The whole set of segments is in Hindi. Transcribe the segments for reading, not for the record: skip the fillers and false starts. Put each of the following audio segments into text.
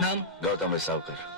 नाम? गौतम विसावकर।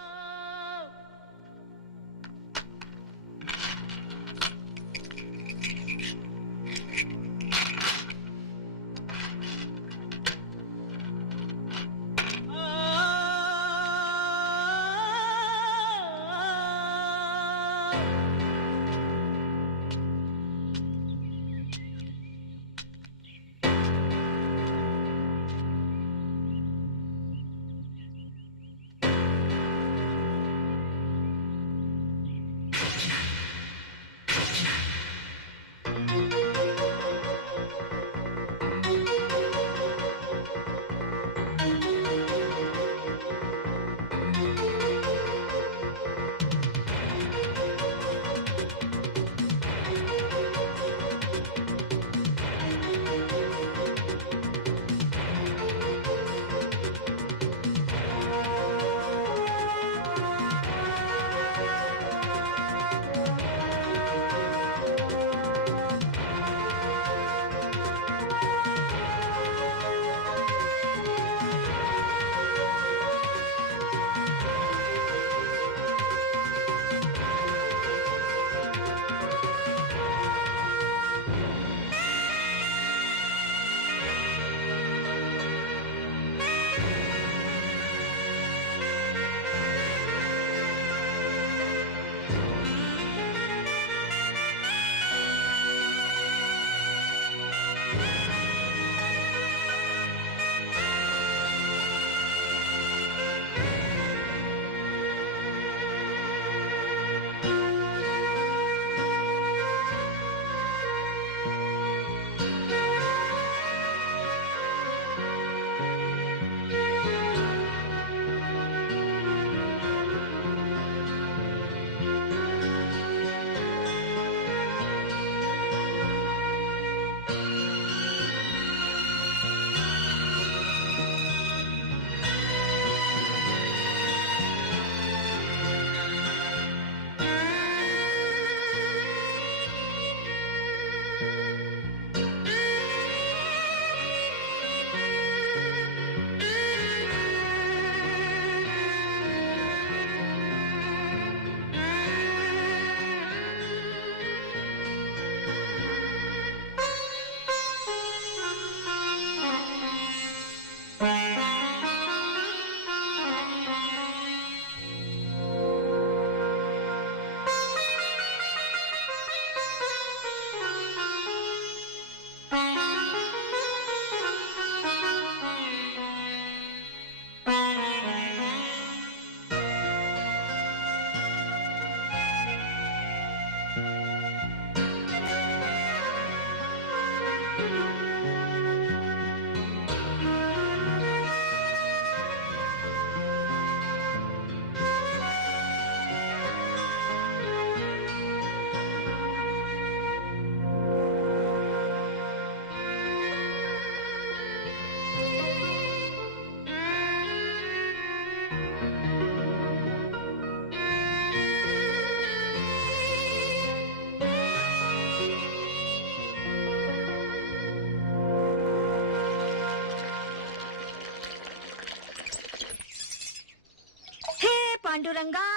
पांडुरंगा,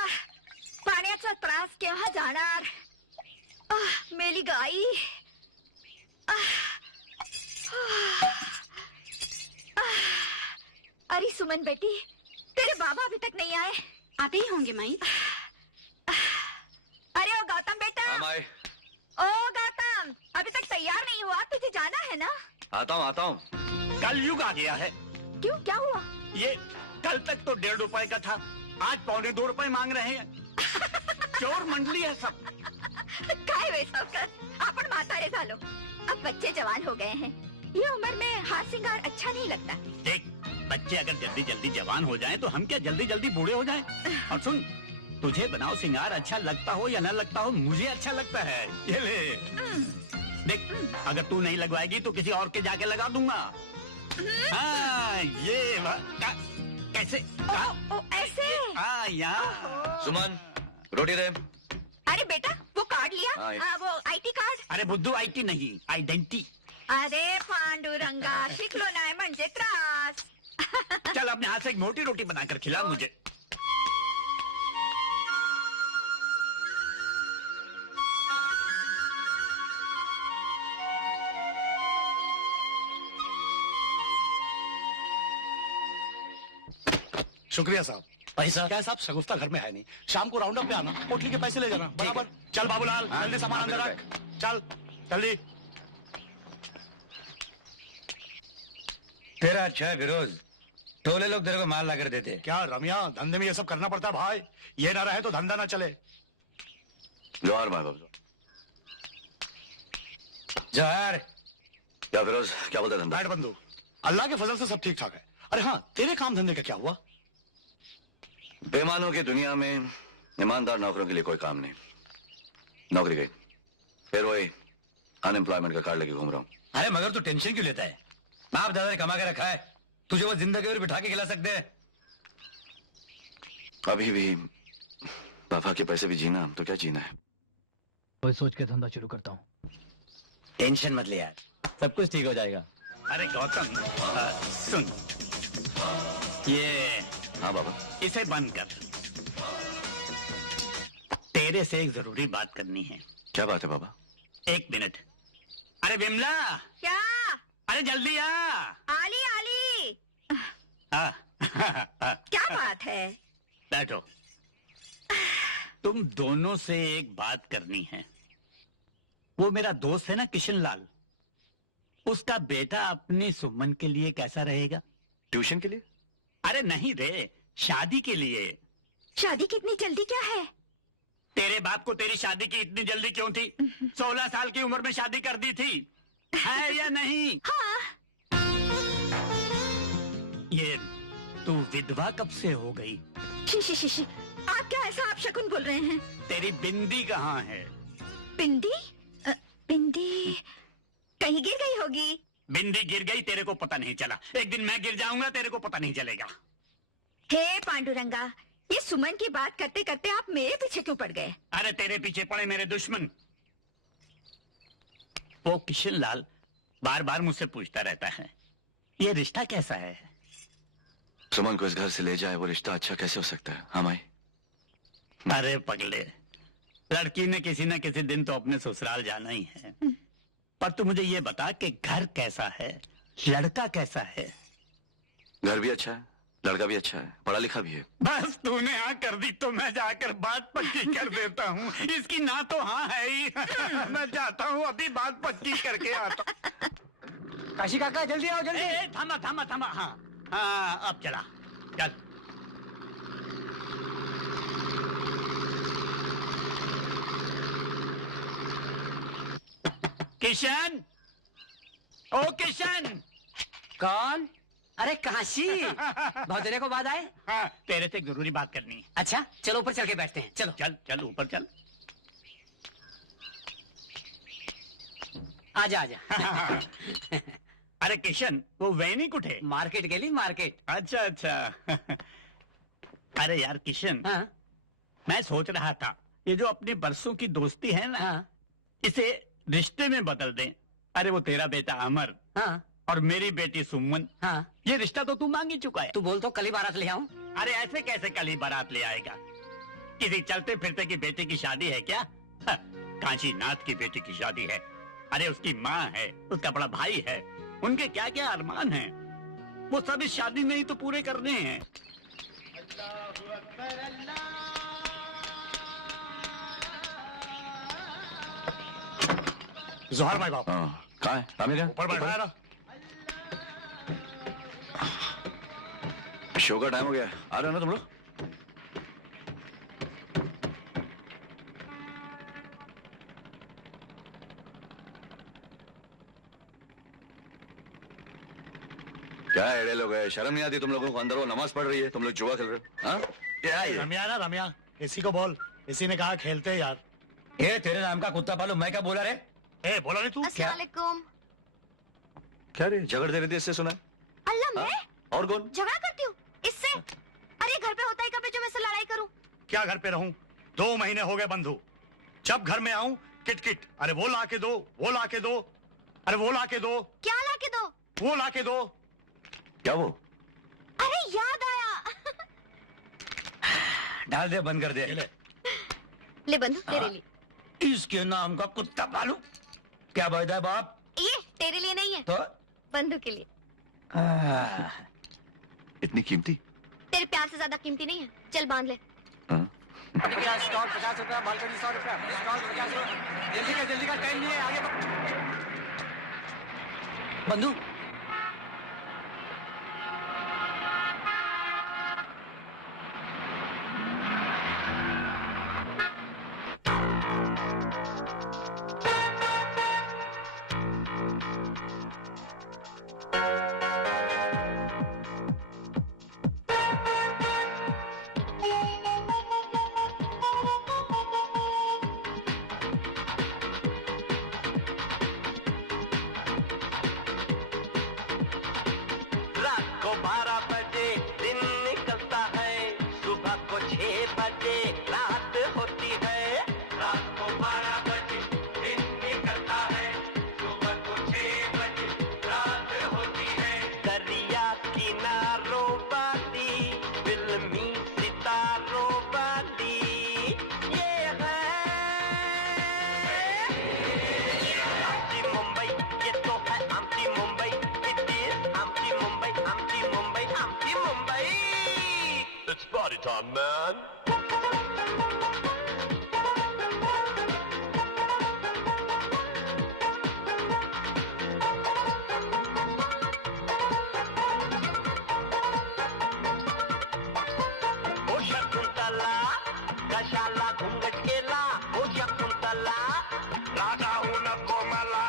पाण्याचा त्रास केव्हा जाणार? मेली गाई. अरे सुमन बेटी, तेरे बाबा अभी तक नहीं आए? आते ही होंगे माई। अरे ओ गौतम बेटा। ओ गौतम, अभी तक तैयार नहीं हुआ? तुझे जाना है ना? आता हूँ। कलयुग आ गया है। क्यों, क्या हुआ? ये कल तक तो 1.5 रुपए का था, आज 2.25 रुपए मांग रहे हैं। चोर मंडली है सब। काय वैसा कर, आपण म्हातारे झालो, अब बच्चे जवान हो गए हैं। ये उम्र में हार सिंगार अच्छा नहीं लगता। देख, बच्चे अगर जल्दी जल्दी जवान हो जाएं तो हम क्या जल्दी जल्दी बूढ़े हो जाएं? और सुन, तुझे बनाओ सिंगार अच्छा लगता हो या न लगता हो, मुझे अच्छा लगता है। ये ले देख, अगर तू नहीं लगवाएगी तो किसी और के जाके लगा दूंगा। हाँ, ये कैसे? ऐसे? हाँ, यहाँ। सुमन, रोटी दे। अरे बेटा, वो कार्ड लिया? वो आईटी कार्ड? अरे बुद्धू, आईटी नहीं, आइडेंटिटी। अरे पांडुरंगा, शिकलो नाही म्हणजे त्रास। चल अपने हाथ से एक मोटी रोटी बनाकर खिला मुझे। शुक्रिया साहब। पैसा क्या साहब, शगुफ्ता घर में है नहीं, शाम को राउंड अप पे आना, पोटली के पैसे ले जाना। बराबर। चल बाबूलाल, जल्दी सामान अंदर रख। चल जल्दी। तेरा अच्छा है फिरोज, टोले लोग तेरे को माल ला कर देते। क्या रमिया, धंधे में ये सब करना पड़ता है भाई, ये ना रहे तो धंधा ना चले। जोहार माँ बाप। जोहार। क्या फिरोज, क्या बोलते धंधा? बैठ बंधु, अल्लाह के फजल से सब ठीक ठाक है। अरे हाँ, तेरे काम धंधे का क्या हुआ? बेईमानों की दुनिया में ईमानदार नौकरों के लिए कोई काम नहीं। नौकरी गई, फिर वही अनएम्प्लॉयमेंट का कार्ड लेके घूम रहा हूँ। अरे मगर तू टेंशन क्यों लेता है? बाप दादा ने कमा के रखा है, तुझे वो जिंदगी और बिठा के खिला सकते हैं। अभी भी पापा के पैसे भी जीना, तो क्या जीना है? वही सोच के धंधा शुरू करता हूँ। टेंशन मत ले यार, सब कुछ ठीक हो जाएगा। अरे गौतम, सुन, ये हाँ बाबा। इसे बंद कर। तेरे से एक जरूरी बात करनी है। क्या बात है बाबा? एक मिनट। अरे विमला, क्या? अरे जल्दी आ। आली आली। क्या बात है? बैठो। तुम दोनों से एक बात करनी है। वो मेरा दोस्त है ना किशन लाल, उसका बेटा अपनी सुमन के लिए कैसा रहेगा? ट्यूशन के लिए? अरे नहीं रे, शादी के लिए। शादी की इतनी जल्दी क्या है? तेरे बाप को तेरी शादी की इतनी जल्दी क्यों थी? 16 साल की उम्र में शादी कर दी थी, है या नहीं? हाँ। ये तू विधवा कब से हो गई? शी, आप क्या ऐसा आप शकुन बोल रहे हैं? तेरी बिंदी कहाँ है? बिंदी? बिंदी कहीं गिर गई होगी। बिंदी गिर गई, तेरे को पता नहीं चला। एक दिन मैं गिर जाऊंगा, तेरे को पता नहीं चलेगा। हे पांडुरंगा, ये सुमन की बात करते करते आप मेरे पीछे क्यों पड़ गए? अरे तेरे पीछे पड़े मेरे दुश्मन। वो किशन लाल बार बार मुझसे पूछता रहता है, ये रिश्ता कैसा है? सुमन को इस घर से ले जाए, वो रिश्ता अच्छा कैसे हो सकता है? हाँ माई। अरे पगले, लड़की ने किसी न किसी दिन तो अपने ससुराल जाना ही है। पर तू मुझे ये बता कि घर कैसा है, लड़का कैसा है? घर भी अच्छा है, लड़का भी अच्छा है, पढ़ा लिखा भी है। बस तूने हाँ कर दी तो मैं जाकर बात पक्की कर देता हूँ। इसकी ना तो हाँ है ही। मैं जाता हूँ, अभी बात पक्की करके आता हूँ। काशी काका जल्दी आओ जल्दी। थामा थामा थामा। हाँ हाँ, अब चला, चल। किशन, ओ किशन। कौन? अरे काशी, बहुत दिनों को बाद आए। हाँ, तेरे से एक जरूरी बात करनी है। अच्छा चलो ऊपर चल के बैठते हैं। चलो चल चल ऊपर चल। आजा आजा। अरे किशन, वो वैनी कुठे? मार्केट गेली मार्केट। अच्छा अच्छा। अरे यार किशन, हाँ मैं सोच रहा था ये जो अपने बरसों की दोस्ती है ना, हाँ इसे रिश्ते में बदल दें। अरे वो तेरा बेटा अमर हाँ और मेरी बेटी सुमन, हाँ। ये रिश्ता तो तू मांग ही चुका है। तू बोल तो कल ही बारात ले आऊं। अरे ऐसे कैसे कल ही बारात ले आएगा? किसी चलते फिरते की बेटी की शादी है क्या? काशी नाथ की बेटी की शादी है। अरे उसकी माँ है, उसका बड़ा भाई है, उनके क्या क्या अरमान हैं, वो सब इस शादी में ही तो पूरे करने हैं। जोहर भाई बाप। हाँ, कहाँ है रामी? क्या ऊपर बैठा है ना? शो का टाइम हो गया, आ रहे हो ना तुम लोग? क्या एड़े लोग है, शर्म नहीं आती तुम लोगों को? अंदर वो नमाज पढ़ रही है, तुम लोग जुआ खेल रहे हो। हाँ क्या है ये? रमिया ना रमिया, इसी को बोल, इसी ने कहा खेलते हैं यार। ए तेरे नाम का कुत्ता पालो, मैं क्या बोला रे? ए बोला नहीं तू? अस्सलामुअलैकुम। क्या रे झगड़ दे रही थी, इससे सुना? अल्लाह, मैं और कौन? झगड़ा करती हूँ इससे? अरे घर पे होता ही कब है जो मैं इससे लड़ाई करूँ? क्या घर पे रहूं? 2 महीने हो गए बंधु, जब घर में आऊं किट किट, अरे वो ला के दो, वो ला के दो, अरे वो ला के दो, क्या ला के दो? वो ला के दो। क्या वो? डाल दे, बंद कर दे। ले बंदूक तेरे लिए। इसके नाम का कुत्ता पालू। क्या बोलता है बाप? ये तेरे लिए नहीं है, तो बंदूक के लिए। इतनी कीमती? तेरे प्यार से ज्यादा कीमती नहीं है। चल बांध ले। स्टॉल 50 रुपया, बालकनी 100 रुपया, स्टॉल 50 रुपया। जल्दी का टाइम नहीं है, आगे बंदूक। रात को 12 बजे दिन निकलता है, सुबह को 6 बजे रात होती है। रात को 12 बजे दिन निकलता है, सुबह को 6 बजे रात होती है। दरिया किनारों वाली फिल्मी सितारों वाली ये है आमची मुंबई, ये तो है आमची मुंबई। It is आमची मुंबई, आमची मुंबई, आमची Mumbai. It's party time, man. ओ शकुंतला कशाला घुंगट केला, ओ शकुंतला राजा हूं न कोमला।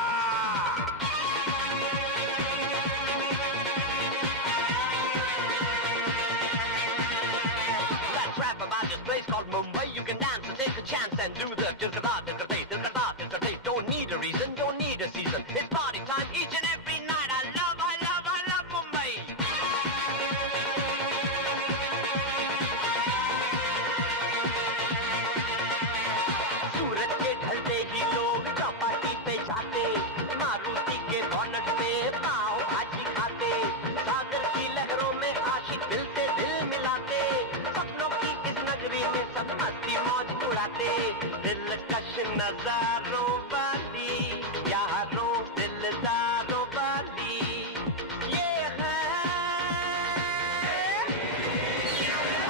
Let's rap about this place called Mumbai. You can dance and take a chance and do the tilkada, tilkade, tilkada, tilkade. Don't need a reason, don't need a season. It's party time each and every night. I love, I love, I love Mumbai. सूरज के ढलते ही लोग चौपाटी पे जाते, मारुति के बॉनेट पे पाव भाजी खाते, सागर की लहरों में आशिक दिल से दिल मिलाते, सपनों की इस नगरी में सब मस्ती मौज उड़ाते। दिलकश नजारों वाली यारों दिलदारों वाली ये है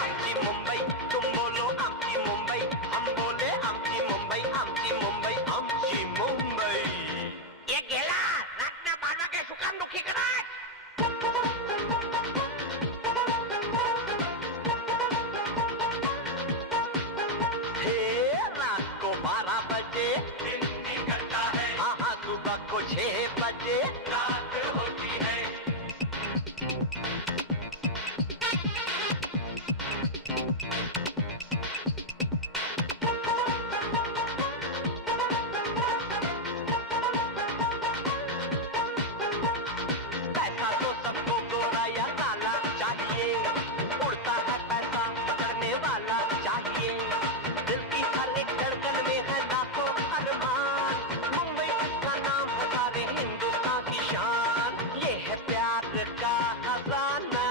आमची मुंबई। तुम बोलो आमची मुंबई, हम बोले आमची मुंबई, आमची मुंबई, आमची मुंबई। ये गेला रातना 12 के सुकाम दुखी कराच। हे रात को 12 बजे दिन निकलता है, हाँ हाँ सुबह को 6 बजे रात होती है। पैसा तो सबको गोरा या काला चाहिए, उड़ता है पैसा पकड़ने वाला चाहिए। दिल की हर एक धड़कन में है लाखों अरमान, मुंबई का नाम है सारे हिंदुस्तान की शान। ये है प्यार का खजाना,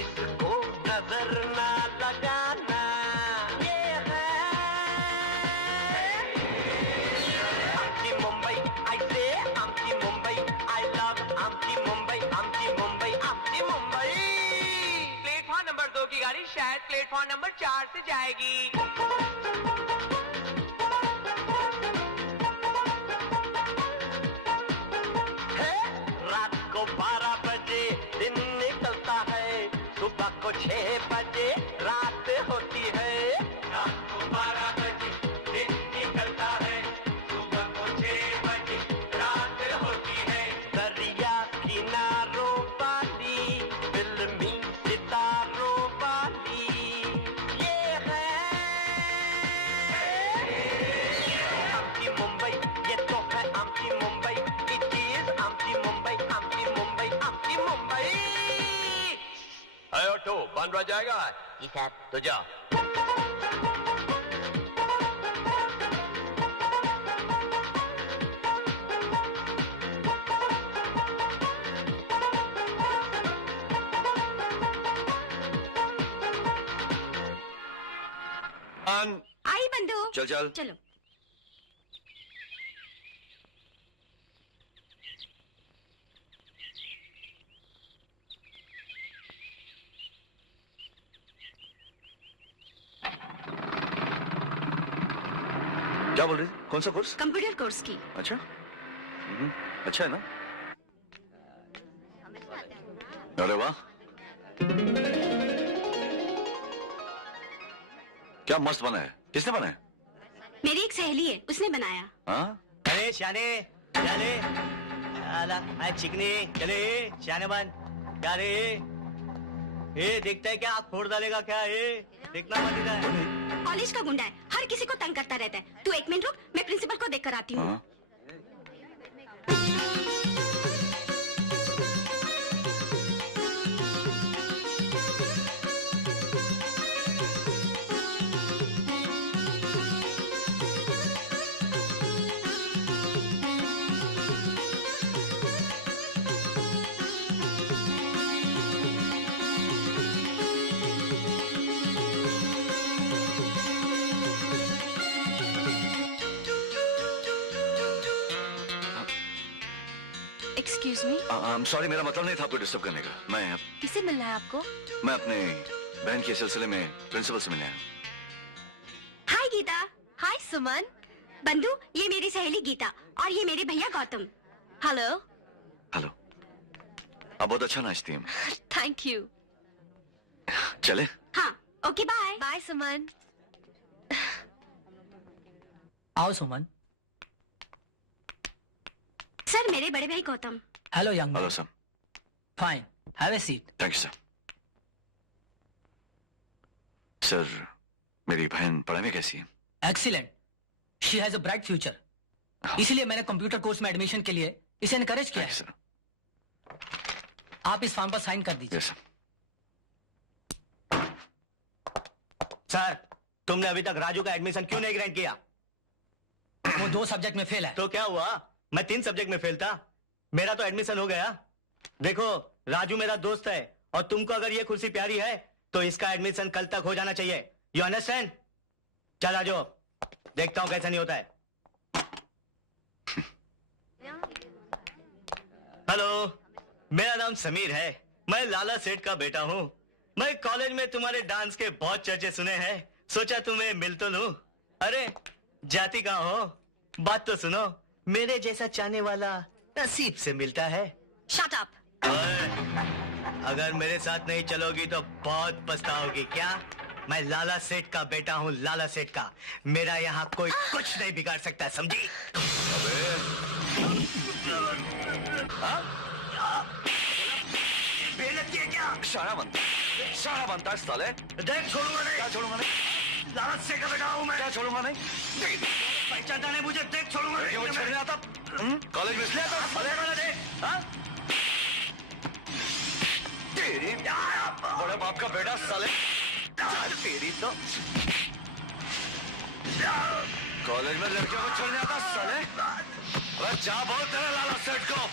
इसको नजर ना लगाना। ये है आमची मुंबई, I say आमची मुंबई, I love आमची मुंबई, आमची मुंबई, आमची मुंबई। प्लेटफॉर्म नंबर 2 की गाड़ी शायद प्लेटफॉर्म नंबर 4 से जाएगी। है, रात को 12 बजे दिन निकलता है, सुबह को 6 बजे रात होती है। रात को 12 बजे दिन निकलता है, सुबह को 6 बजे रात होती है। दरिया किनारों वाली फिल्मी सितारों वाली ये है आमची मुंबई, ये तो है आमची मुंबई। It is आमची मुंबई, आमची मुंबई, आमची मुंबई। अरे ऑटो बांधवा जाएगा? जी सर। तो जा। आई बंधु। चल चल। चलो। क्या बोल रही थी? कौन सा कोर्स? कंप्यूटर कोर्स की। अच्छा। अच्छा है ना? अरे वाह, क्या मस्त बना है। किसने बनाया? मेरी एक सहेली है, उसने बनाया। हाँ? अरे शाने शाने आला आए चिकनी चले शाने बन क्या रे ये देखता है क्या आँख फोड़ डालेगा क्या ये देखना मत इधर। कॉलेज का गुंडा है, हर किसी को तंग करता रहता है। तू एक मिनट रुक, मैं प्रिंसिपल को देख कर आती हूँ। हाँ? Excuse me. सॉरी, मेरा मतलब नहीं था आपको डिस्टर्ब करने का। किसे मिलना है आपको? मैं अपने बहन के सिलसिले में प्रिंसिपल से मिलने आया हूँ। हाय गीता। हाय सुमन। बंधु, ये मेरी सहेली गीता और ये मेरे भैया गौतम। हेलो। हेलो। आप बहुत अच्छा नाचती हैं। Thank you. चले? हाँ, ओके बाय। बाय सुमन। आओ सुमन। सर, मेरे बड़े भाई Gautam. Hello young hello sir. Fine, have a seat. Thank you sir. Sir, मेरी बहन पढ़ाई में कैसी है? Excellent, she has a bright future. इसलिए मैंने कंप्यूटर कोर्स में एडमिशन के लिए इसे एनकरेज किया है। सर। आप इस फॉर्म पर साइन कर दीजिए। Yes sir. सर तुमने अभी तक राजू का एडमिशन क्यों नहीं ग्रांट किया? वो 2 सब्जेक्ट में फेल है। तो क्या हुआ? मैं 3 सब्जेक्ट में फेल था, मेरा तो एडमिशन हो गया। देखो राजू मेरा दोस्त है और तुमको अगर ये कुर्सी प्यारी है तो इसका एडमिशन कल तक हो जाना चाहिए। You understand? चल आजो, देखता हूं कैसा नहीं होता है। हेलो, मेरा नाम समीर है, मैं लाला सेठ का बेटा हूं। मैं कॉलेज में तुम्हारे डांस के बहुत चर्चे सुने हैं, सोचा तुम्हें मिल तो लूं। अरे जाति कहाँ हो? बात तो सुनो, मेरे जैसा चाहने वाला नसीब से मिलता है। Shut up. अगर मेरे साथ नहीं चलोगी तो बहुत पछताओगी। क्या? मैं लाला सेठ का बेटा हूँ, लाला सेठ का। मेरा यहाँ कोई कुछ नहीं बिगाड़ सकता, समझी? बेइज्जती है क्या? शाना बनता है साले। देख छोड़ूंगा नहीं। क्या छोड़ूंगा नहीं? लाला सेठ का बेटा हूँ मैं। क्या छोड़ूंगा नहीं? पहचानता नहीं मुझे, देख छोड़ूंगा नहीं। वो छेड़ने आता कॉलेज में इसलिए आता तेरी बड़े बाप का बेटा साले। तेरी तो कॉलेज में लड़कियों को छोड़ने आता साले। अरे जा बोल तेरे लाला सेठ को।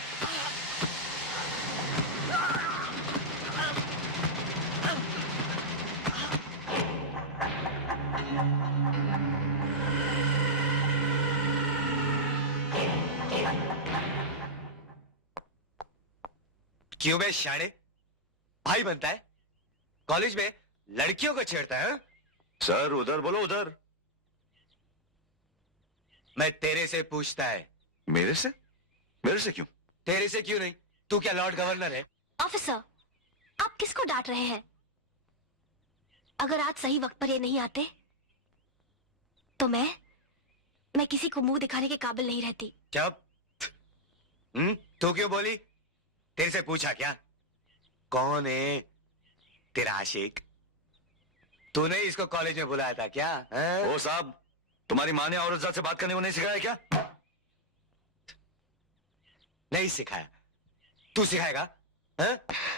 क्यों बे शाणे? भाई बनता है, कॉलेज में लड़कियों को छेड़ता है? सर उधर बोलो, उधर। मैं तेरे से पूछता है। मेरे से? मेरे से क्यों? तेरे से क्यों नहीं? तू क्या लॉर्ड गवर्नर है? ऑफिसर, आप किसको डांट रहे हैं? अगर आज सही वक्त पर ये नहीं आते तो मैं किसी को मुंह दिखाने के काबिल नहीं रहती। चुप। तू क्यों बोली? तेरे से पूछा क्या? कौन है तेरा आशिक? तूने इसको कॉलेज में बुलाया था क्या? ओ साहब, तुम्हारी माँ ने औरतजात से बात करने को नहीं सिखाया क्या? नहीं सिखाया, तू सिखाएगा?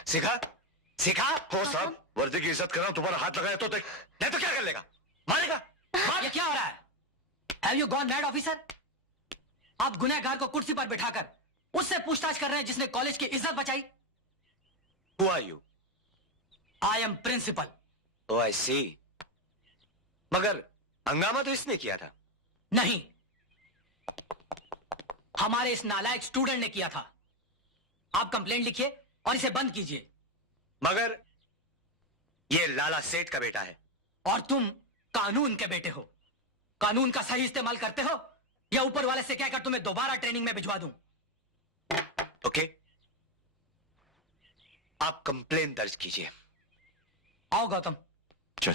सिखा सिखा। हो साहब, वर्दी की इज्जत कर रहा हूं, तुम्हारा हाथ लगाया तो देख। नहीं तो क्या कर लेगा? मारेगा? ये क्या हो रहा है? Have you gone mad officer? आप गुनहगार को कुर्सी पर बिठाकर उससे पूछताछ कर रहे हैं जिसने कॉलेज की इज्जत बचाई। Who are you? I am principal. Oh, I see. मगर हंगामा तो इसने किया था। नहीं, हमारे इस नालायक स्टूडेंट ने किया था। आप कंप्लेंट लिखिए और इसे बंद कीजिए। मगर ये लाला सेठ का बेटा है। और तुम कानून के बेटे हो। कानून का सही इस्तेमाल करते हो या ऊपर वाले से कहकर तुम्हें दोबारा ट्रेनिंग में भिजवा दूं? ओके, आप कंप्लेन दर्ज कीजिए। आओ गौतम। चल।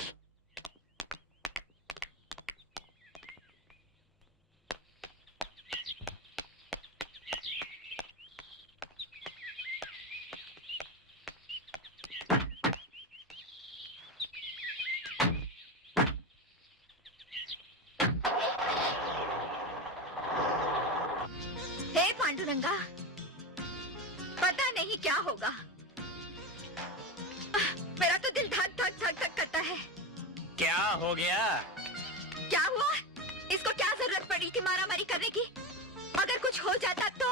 हे पांडुरंगा, पता नहीं क्या होगा। मेरा तो दिल धक धक धक धक करता है। क्या हो गया? क्या हुआ? इसको क्या जरूरत पड़ी थी मारामारी करने की? अगर कुछ हो जाता तो?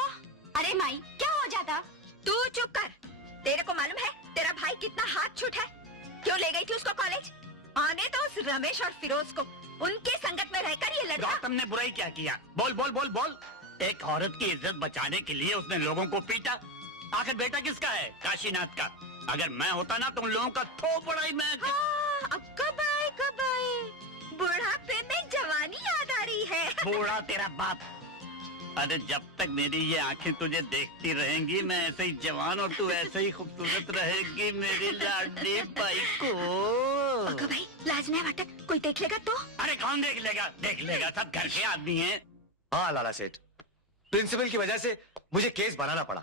अरे माई, क्या हो जाता? तू चुप कर। तेरे को मालूम है तेरा भाई कितना हाथ छूट है? क्यों ले गई थी उसको कॉलेज? आने तो उस रमेश और फिरोज को। उनके संगत में रहकर ये लड़का। गौतम ने बुराई क्या किया? बोल बोल बोल बोल। एक औरत की इज्जत बचाने के लिए उसने लोगों को पीटा। आखिर बेटा किसका है? काशीनाथ का। अगर मैं होता ना तो उन लोगों का थोपड़ा ही मैं। अब कब आए बुढ़ापे में जवानी याद आ रही है। बूढ़ा तेरा बाप। अरे जब तक मेरी ये आंखें तुझे देखती रहेंगी मैं ऐसे ही जवान और तू ऐसे ही खूबसूरत रहेगी मेरी लाडली भाई को। भाई लाज नहीं वाटत, कोई देख लेगा तो? अरे कौन देख लेगा? देख लेगा, सब घर के आदमी हैं। हाँ लाला सेठ, प्रिंसिपल की वजह से मुझे केस बनाना पड़ा,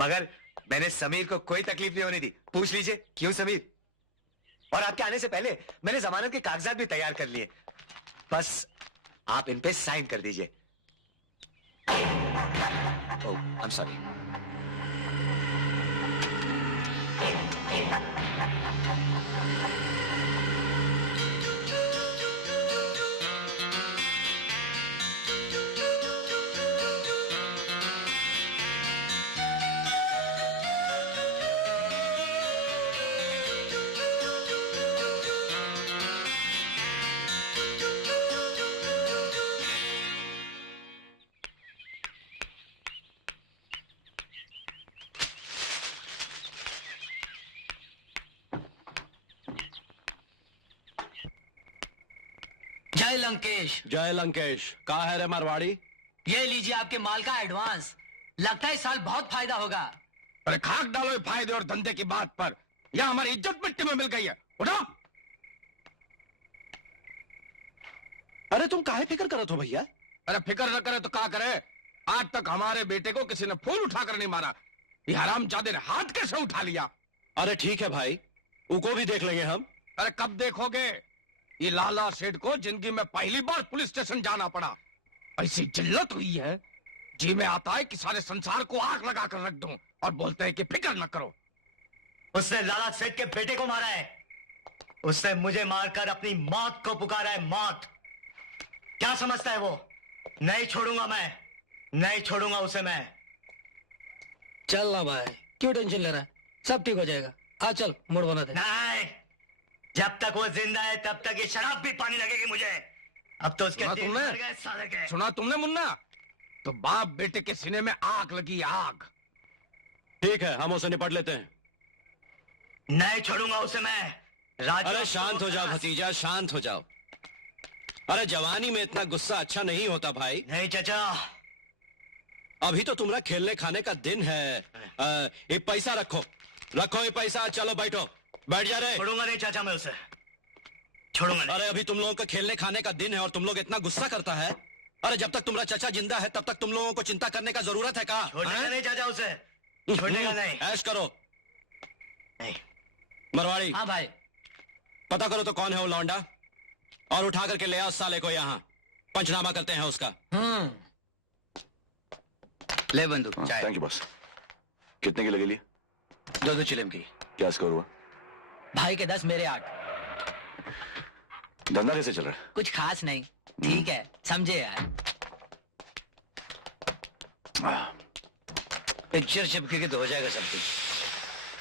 मगर मैंने समीर को कोई तकलीफ नहीं होने दी। पूछ लीजिए क्यों समीर। और आपके आने से पहले मैंने जमानत के कागजात भी तैयार कर लिए। बस आप इन पे साइन कर दीजिए। ओह, आई एम सॉरी। जय लंकेश। जय लंकेश। कहा है रे मारवाड़ी? ये लीजिए आपके माल का एडवांस। लगता है इस साल बहुत फायदा होगा। अरे खाक डालो ये फायदे और धंधे की बात पर। यह हमारी इज्जत मिट्टी में मिल गई है। उठो। अरे तुम काहे फिक्र करत हो भैया? अरे फिक्र न करे तो क्या करे? आज तक हमारे बेटे को किसी ने फूल उठाकर नहीं मारा। ये हरामजादे ने हाथ कैसे उठा लिया? अरे ठीक है भाई, उनको भी देख लेंगे हम। अरे कब देखोगे? ये लाला सेठ को जिंदगी में पहली बार पुलिस स्टेशन जाना पड़ा। ऐसी जिल्लत हुई है, जी में आता है कि सारे संसार को आग लगा कर रख दूं, और बोलते हैं कि फिक्र न करो। उसने लाला सेठ के बेटे को मारा है। उसने मुझे मारकर अपनी मौत को पुकारा है। मौत क्या समझता है वो? नहीं छोड़ूंगा मैं, नहीं छोड़ूंगा उसे मैं। चल ना भाई, क्यों टेंशन ले रहा है? सब ठीक हो जाएगा। आ चल, मूड बना दे। नहीं, जब तक वो जिंदा है तब तक ये शराब भी पानी लगेगी मुझे। अब तो उसके दिन भर गए साले के। सुना तुमने मुन्ना? तो बाप बेटे के सीने में आग लगी, आग। ठीक है, हम उसे निपट लेते हैं। नहीं छोड़ूंगा उसे मैं। अरे शांत हो जाओ भतीजा, शांत हो जाओ। अरे जवानी में इतना गुस्सा अच्छा नहीं होता भाई। नहीं चाचा, अभी तो तुम्हारा खेलने खाने का दिन है। ये पैसा रखो, रखो ये पैसा। चलो बैठो, बैठ जा रहे। छोड़ूंगा नहीं चाचा मैं उसे, छोड़ूंगा नहीं। अरे अभी तुम लोगों का खेलने खाने का दिन है और तुम लोग इतना गुस्सा करता है। अरे जब तक तुम्हारा चाचा जिंदा है तब तक तुम लोगों को चिंता करने का जरूरत है। कहा छोड़ेगा नहीं चाचा उसे, छोड़ेगा नहीं। ऐश करो। नहीं। मरवाड़ी। हाँ भाई। पता करो तो कौन है वो लौंडा, और उठा करके ले आओ साले को यहाँ। पंचनामा करते हैं उसका। ले बंदूक। Thank you boss. कितने की लगेली? 2 चिलम की। क्या स्कोर हुआ? भाई के 10 मेरे 8। धंधा कैसे चल रहा है? कुछ खास नहीं, ठीक है, समझे यार। पिक्चर चिपकेगी तो हो जाएगा सब कुछ।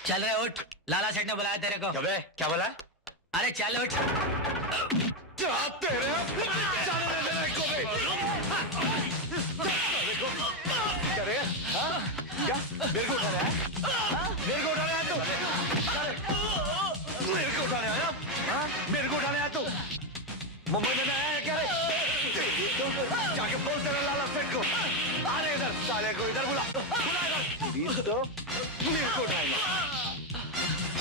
चल रहे उठ, लाला सेठ ने बुलाया तेरे को। क्या बोला? अरे चल उठ। तेरे क्या रे? हाँ? क्या मेरे को उठा रहा है? मेरे को उठाने आया तू? मेरे को उठाने आया? हाँ? मेरे को उठाने आया तू? मुंबई में आया है क्या रे? जाके बोल तेरे लाला सेठ को आ रहे इधर, साले को इधर बुला इधर। तो मेरे को उठाएगा,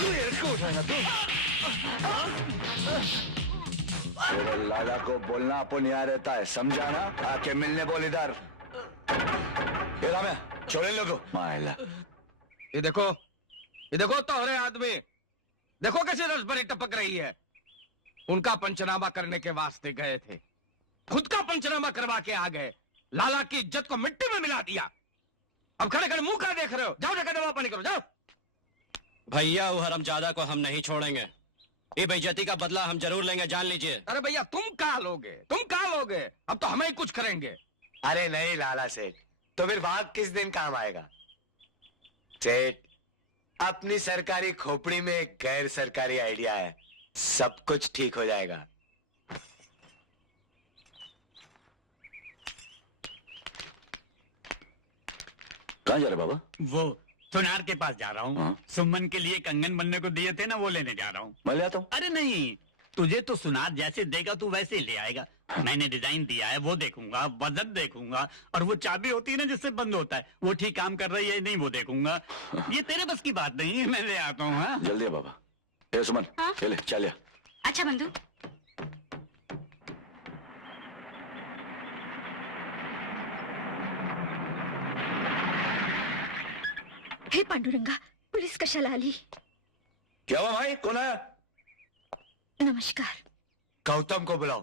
मेरे को उठाएगा तू? तेरे लाला को बोलना अपन यहाँ रहता है, समझा ना? आके मिलने बोल इधर। ये रामे छोड़ इन लोगों को। मायला ये देखो तोहरे आदमी देखो कैसे रसभरी टपक रही है। उनका पंचनामा करने के वास्ते गए थे, खुद का पंचनामा करवा के आ गए, लाला की इज्जत को मिट्टी में मिला दिया। अब खड़े खड़े मुंह क्या देख रहे हो? जाओ जाकर दवा पानी करो, जाओ। भैया वो हरामजादा को हम नहीं छोड़ेंगे, ये बेइज्जती का बदला हम जरूर लेंगे, जान लीजिए। अरे भैया तुम कहा लोगे? अब तो हमें ही कुछ करेंगे। अरे नहीं लाला सेठ, तो फिर भाग किस दिन काम आएगा? सेठ, अपनी सरकारी खोपड़ी में एक गैर सरकारी आइडिया है, सब कुछ ठीक हो जाएगा। कहाँ जा रहे बाबा? वो सुनार के पास जा रहा हूँ। सुमन के लिए कंगन बनने को दिए थे ना, वो लेने जा रहा हूँ। मैं ले आता हूँ। अरे नहीं, तुझे तो सुनार जैसे देगा तू वैसे ही ले आएगा। मैंने डिजाइन दिया है, वो देखूंगा, वजन देखूंगा, और वो चाबी होती है ना जिससे बंद होता है, वो ठीक काम कर रही है नहीं वो देखूंगा। ये तेरे बस की बात नहीं है, मैं ले आता हूँ। हाँ जल्दी है बाबा। ए सुमन, ये ले चल। अच्छा बंधु। हे पांडुरंगा, पुलिस कशाला आली? क्या हुआ भाई, कौन आया? नमस्कार। गौतम को बुलाओ।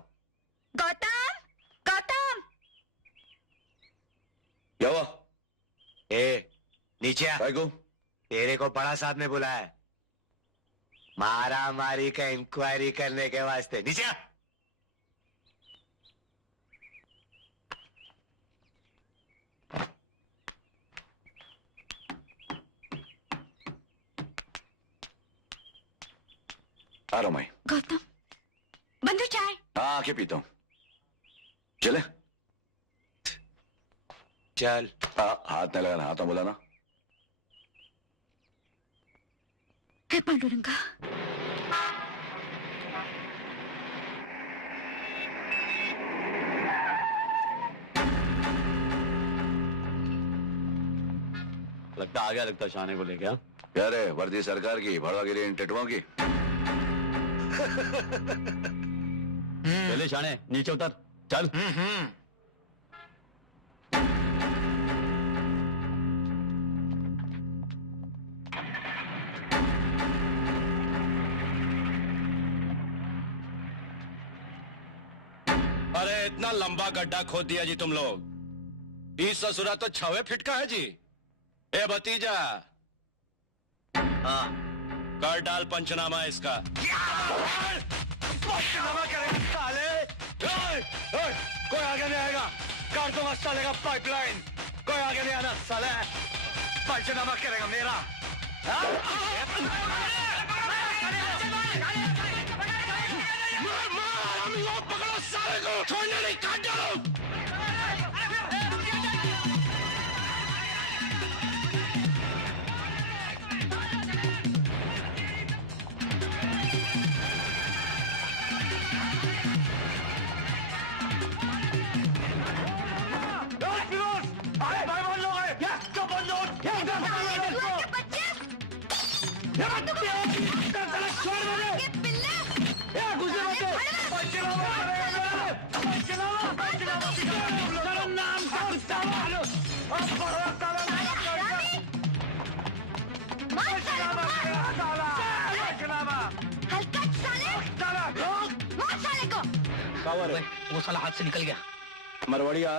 गौतम, गौतम। क्या हुआ? ए नीचे आ। भाई को तेरे को बड़ा साहब ने बुलाया है, मारा मारी का इंक्वायरी करने के वास्ते। नीचे आ। आ रहा हूं मैं। गौतम, बंधु चाय। हाँ आके पीता हूँ। चले चल। हाथ नहीं लगाना, हाथ में बोला ना। हे पांडुरंगा, लगता आ गया, लगता शाने को ले गया। क्या रे, वर्दी सरकार की, भड़वागिरी इन टेटुओं की। चले शाने, नीचे उतर, चल। अरे इतना लंबा गड्ढा खोद दिया जी तुम लोग। इस ससुरा तो 6 फीट का है जी। ए भतीजा, हाँ कर डाल पंचनामा इसका। पंचनामा करेगा साले? कोई आगे नहीं आएगा, काट दूंगा साले का पाइपलाइन। कोई आगे नहीं आना साले, पंचनामा करेगा मेरा। पकड़ो साले को, छोड़ने नहीं, काट डालो। वो साला हाथ से निकल गया। मरवड़िया,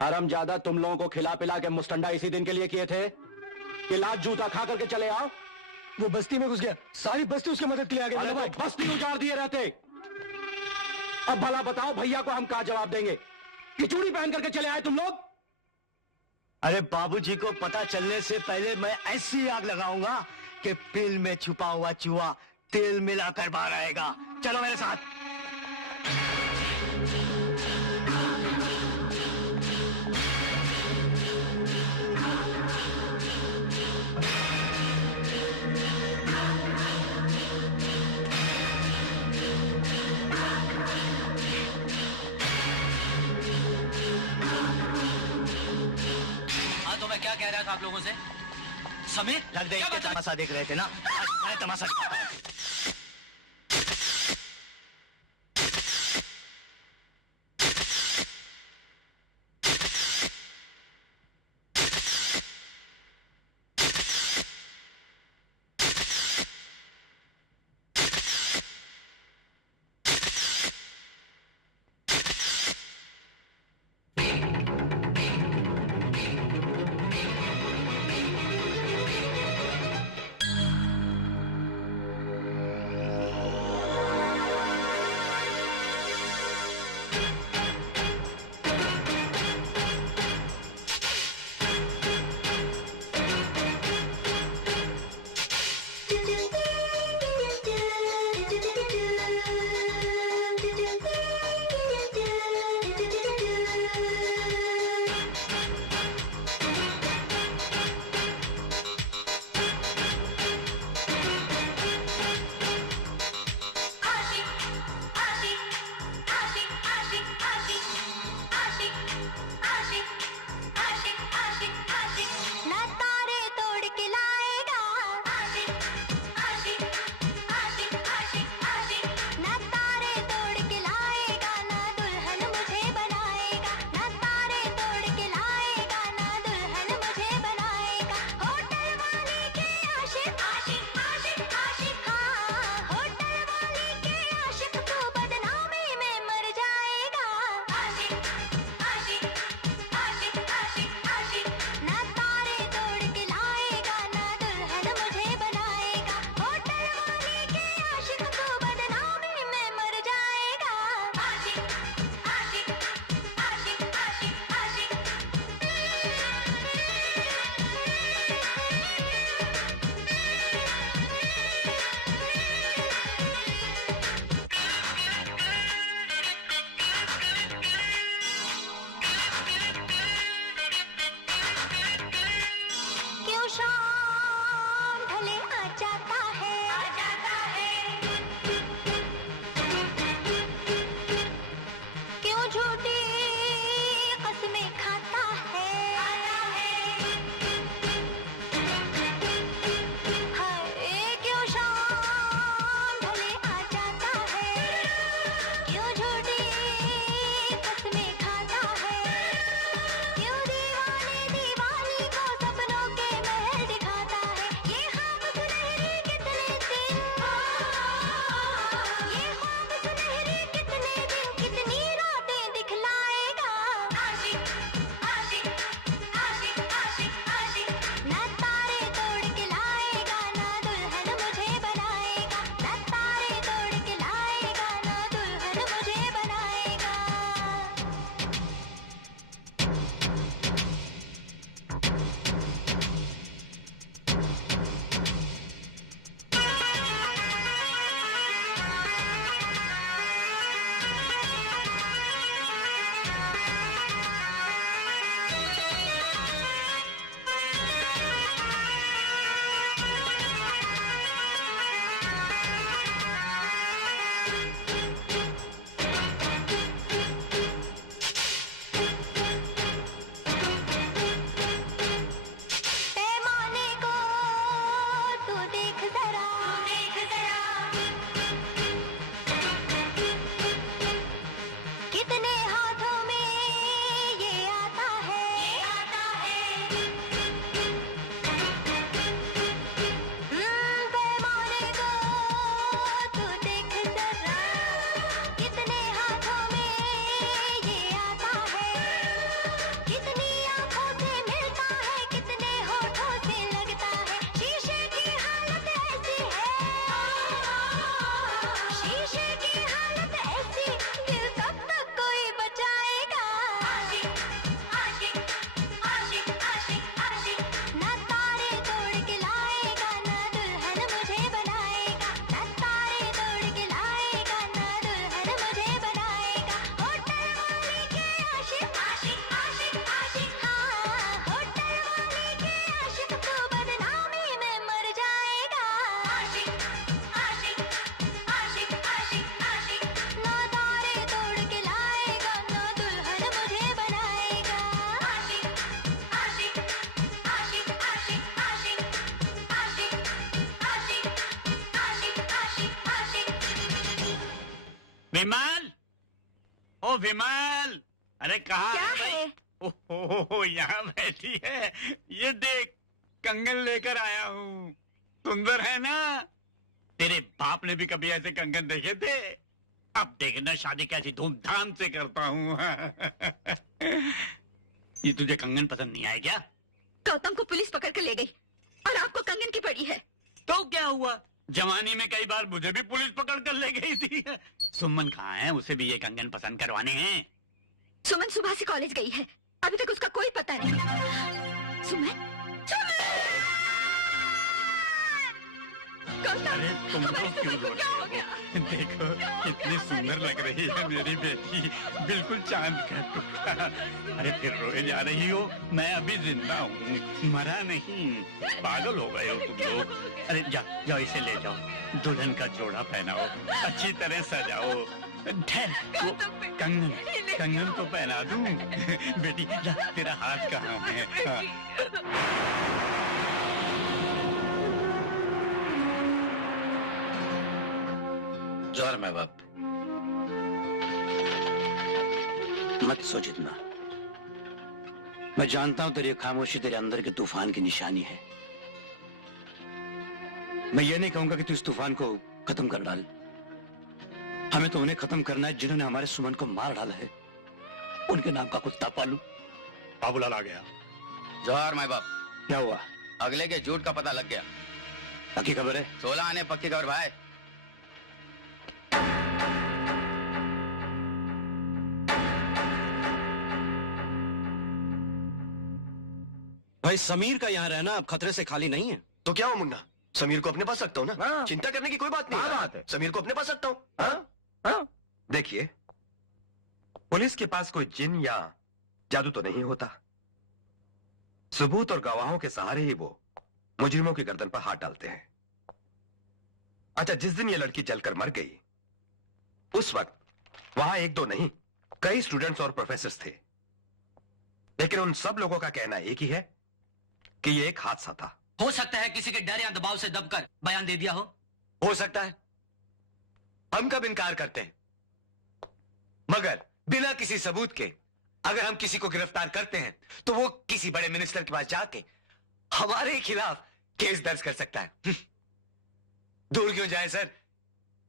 हरामजादा तुम लोगों को खिला पिला के मुस्टंडा इसी दिन के लिए किए थे कि लात जूता खा करके चले आओ। वो बस्ती में घुस गया, सारी बस्ती उसके मदद के लिए आ गई। भाई बस्ती उजाड़ दिए रहते। अब भला बताओ भैया को हम क्या जवाब देंगे कि चूड़ी पहन करके चले आए तुम लोग? अरे बाबूजी को पता चलने से पहले मैं ऐसी आग लगाऊंगा कि पिल में छुपा हुआ चूहा तेल मिलाकर बाहर आएगा। चलो मेरे साथ। कह रहा था आप लोगों से? समीर, लग देख के तमाशा देख रहे थे ना, आज मैं तमाशा दिखाता हूं। विमल, ओ विमल, अरे कहाँ क्या है भाई? है? ओहो, यहाँ बैठी है। ये देख, कंगन लेकर आया हूँ। सुंदर है ना? तेरे बाप ने भी कभी ऐसे कंगन देखे थे? अब देखना शादी कैसी धूमधाम से करता हूँ। ये तुझे कंगन पसंद नहीं आया क्या? गौतम को पुलिस पकड़ कर ले गई और आपको कंगन की पड़ी है। तो क्या हुआ? जवानी में कई बार मुझे भी पुलिस पकड़ कर ले गई थी। सुमन कहाँ है? उसे भी ये कंगन पसंद करवाने हैं। सुमन सुबह से कॉलेज गई है, अभी तक उसका कोई पता नहीं। सुमन, अरे तुम तो क्यों रो रहे हो? देखो कितनी सुंदर लग रही है मेरी बेटी, बिल्कुल चांद का टुकड़ा। अरे फिर रोए जा रही हो? मैं अभी जिंदा हूँ, मरा नहीं। पागल हो गए हो तुम लोग। अरे जाओ इसे ले जाओ, दुल्हन का जोड़ा पहनाओ, अच्छी तरह सजाओ। ठहर, वो कंगन तो पहना दूं। बेटी तेरा हाथ कहाँ है? हाँ। जोहर माँ बाप। मत सोच इतना। मैं जानता हूं तेरी खामोशी तेरे अंदर के तूफान की निशानी है। मैं ये नहीं कहूंगा कि तू इस तूफान को खत्म कर डाल। हमें तो उन्हें खत्म करना है जिन्होंने हमारे सुमन को मार डाला है। उनके नाम का कुत्ता पालू। बाबूलाल आ गया। जोहर माँ बाप। क्या हुआ? अगले के झूठ का पता लग गया। पक्की खबर है? 16 आने पक्की खबर भाई। भाई समीर का यहाँ रहना अब खतरे से खाली नहीं है। तो क्या हो मुन्ना, समीर को अपने पास रखता हूँ ना। चिंता करने की कोई बात नहीं। बात है, समीर को अपने पास रखता हूँ। देखिए, पुलिस के पास कोई जिन या जादू तो नहीं होता। सबूत और गवाहों के सहारे ही वो मुजरिमों की गर्दन पर हाथ डालते हैं। अच्छा, जिस दिन ये लड़की जलकर मर गई, उस वक्त वहां एक दो नहीं कई स्टूडेंट्स और प्रोफेसर्स थे, लेकिन उन सब लोगों का कहना एक ही है कि ये एक हादसा था। हो सकता है किसी के डर या दबाव से दबकर बयान दे दिया हो सकता है, हम कब इनकार करते हैं। मगर बिना किसी सबूत के अगर हम किसी को गिरफ्तार करते हैं तो वो किसी बड़े मिनिस्टर के पास जाके हमारे खिलाफ केस दर्ज कर सकता है। दूर क्यों जाए सर,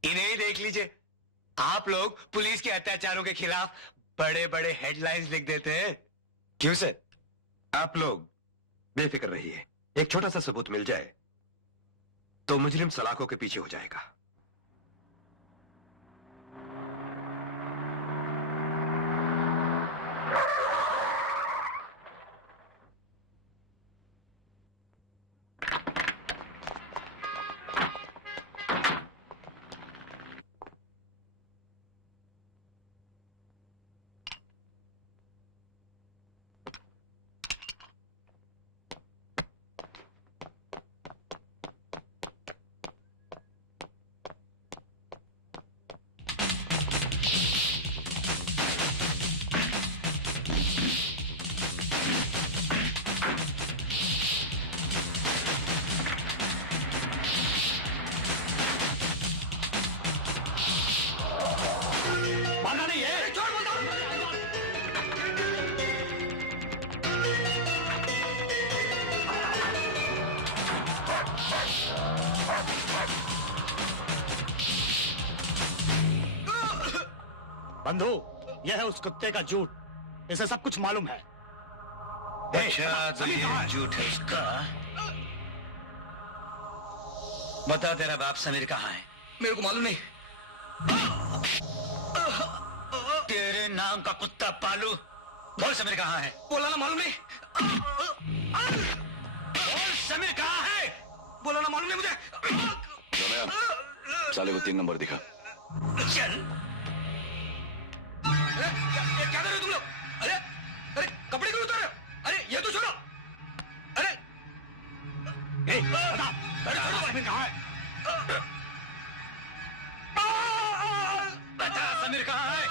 इन्हें ही देख लीजिए। आप लोग पुलिस के अत्याचारों के खिलाफ बड़े बड़े हेडलाइंस लिख देते हैं। क्यों सर? आप लोग बेफिक्र रहिए, एक छोटा सा सबूत मिल जाए तो मुजरिम सलाखों के पीछे हो जाएगा। बंधु, यह है उस कुत्ते का झूठ, इसे सब कुछ मालूम है। अच्छा, तो ये झूठ है उसका। बता, तेरा बाप समीर कहाँ है? मेरे को मालूम नहीं। तेरे नाम का कुत्ता पालू, बोल समीर कहाँ है? बोला ना मालूम नहीं। बोल समीर कहाँ है? बोला ना मालूम नहीं मुझे। साले को 3 नंबर दिखा। चल। क्या कर रहे हो तुम लोग? अरे अरे कपड़े क्यों उतार रहे हो? अरे ये तो छोड़ो। अरे बता, समीर कहाँ है? बता समीर कहाँ है?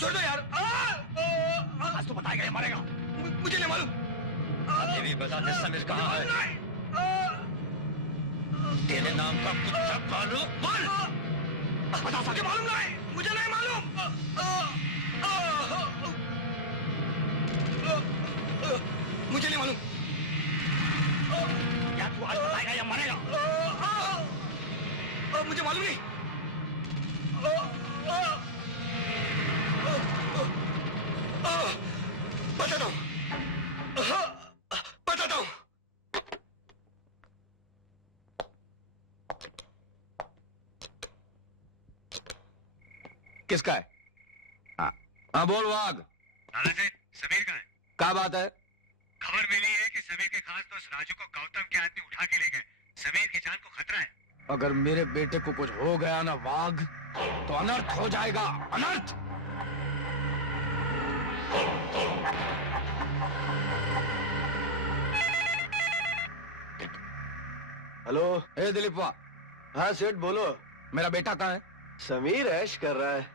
छोड़ दो यार। आज तो बताएगा, ये मरेगा। मुझे नहीं मालूम। अभी भी बता दे समीर कहाँ है? तेरे नाम का कुत्ता पालू बोल। बता सके मालूम नहीं, मुझे नहीं मालूम। मुझे नहीं मालूम। क्या तू आज बताएगा या मरेगा? मुझे मालूम नहीं। बताता हूँ, बताता हूँ। किसका है? हाँ हाँ बोल वाघ। लाला सेठ, समीर का है। क्या बात है? खबर मिली है कि समीर के खास दोस्त राजू को गौतम के आदमी उठा के ले गए। समीर की जान को खतरा है। अगर मेरे बेटे को कुछ हो गया ना वाघ, तो अनर्थ हो जाएगा, अनर्थ। हेलो। ए दिलीपवा। हाँ सेठ बोलो। मेरा बेटा कहाँ है? समीर ऐश कर रहा है।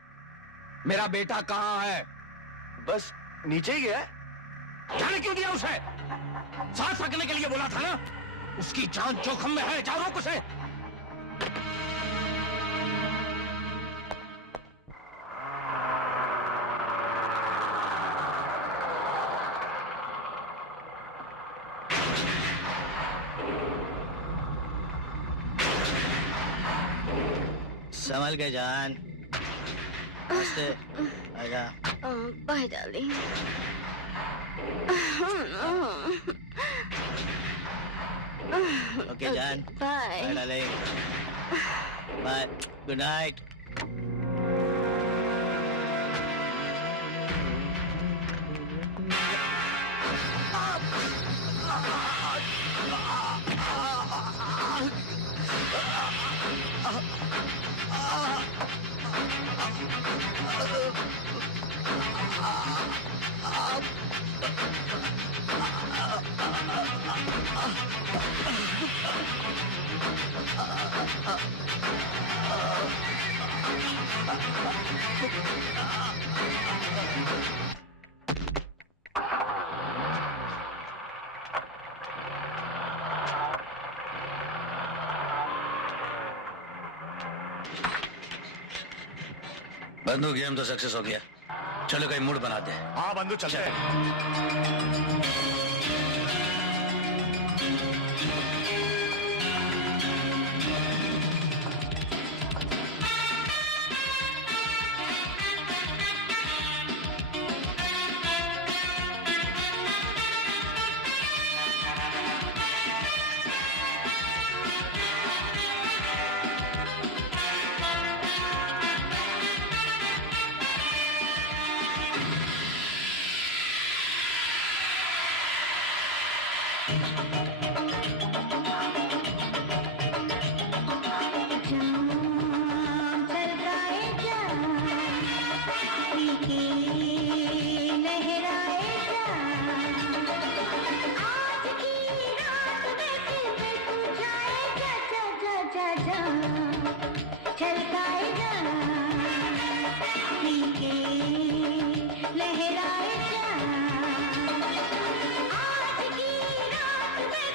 मेरा बेटा कहाँ है? बस नीचे ही गया। जाने क्यों दिया उसे? सांस रखने के लिए बोला था ना। उसकी जान जोखिम में है, जा रोक उसे। संभल के जान। आजा। Bye darling. ओके जान। Bye. Bye darling. Bye. Good night. बंदू गेम तो सक्सेस हो गया। चलो कहीं मूड बनाते हैं। हाँ बंधु चलते हैं। लहराए जा आज की रात में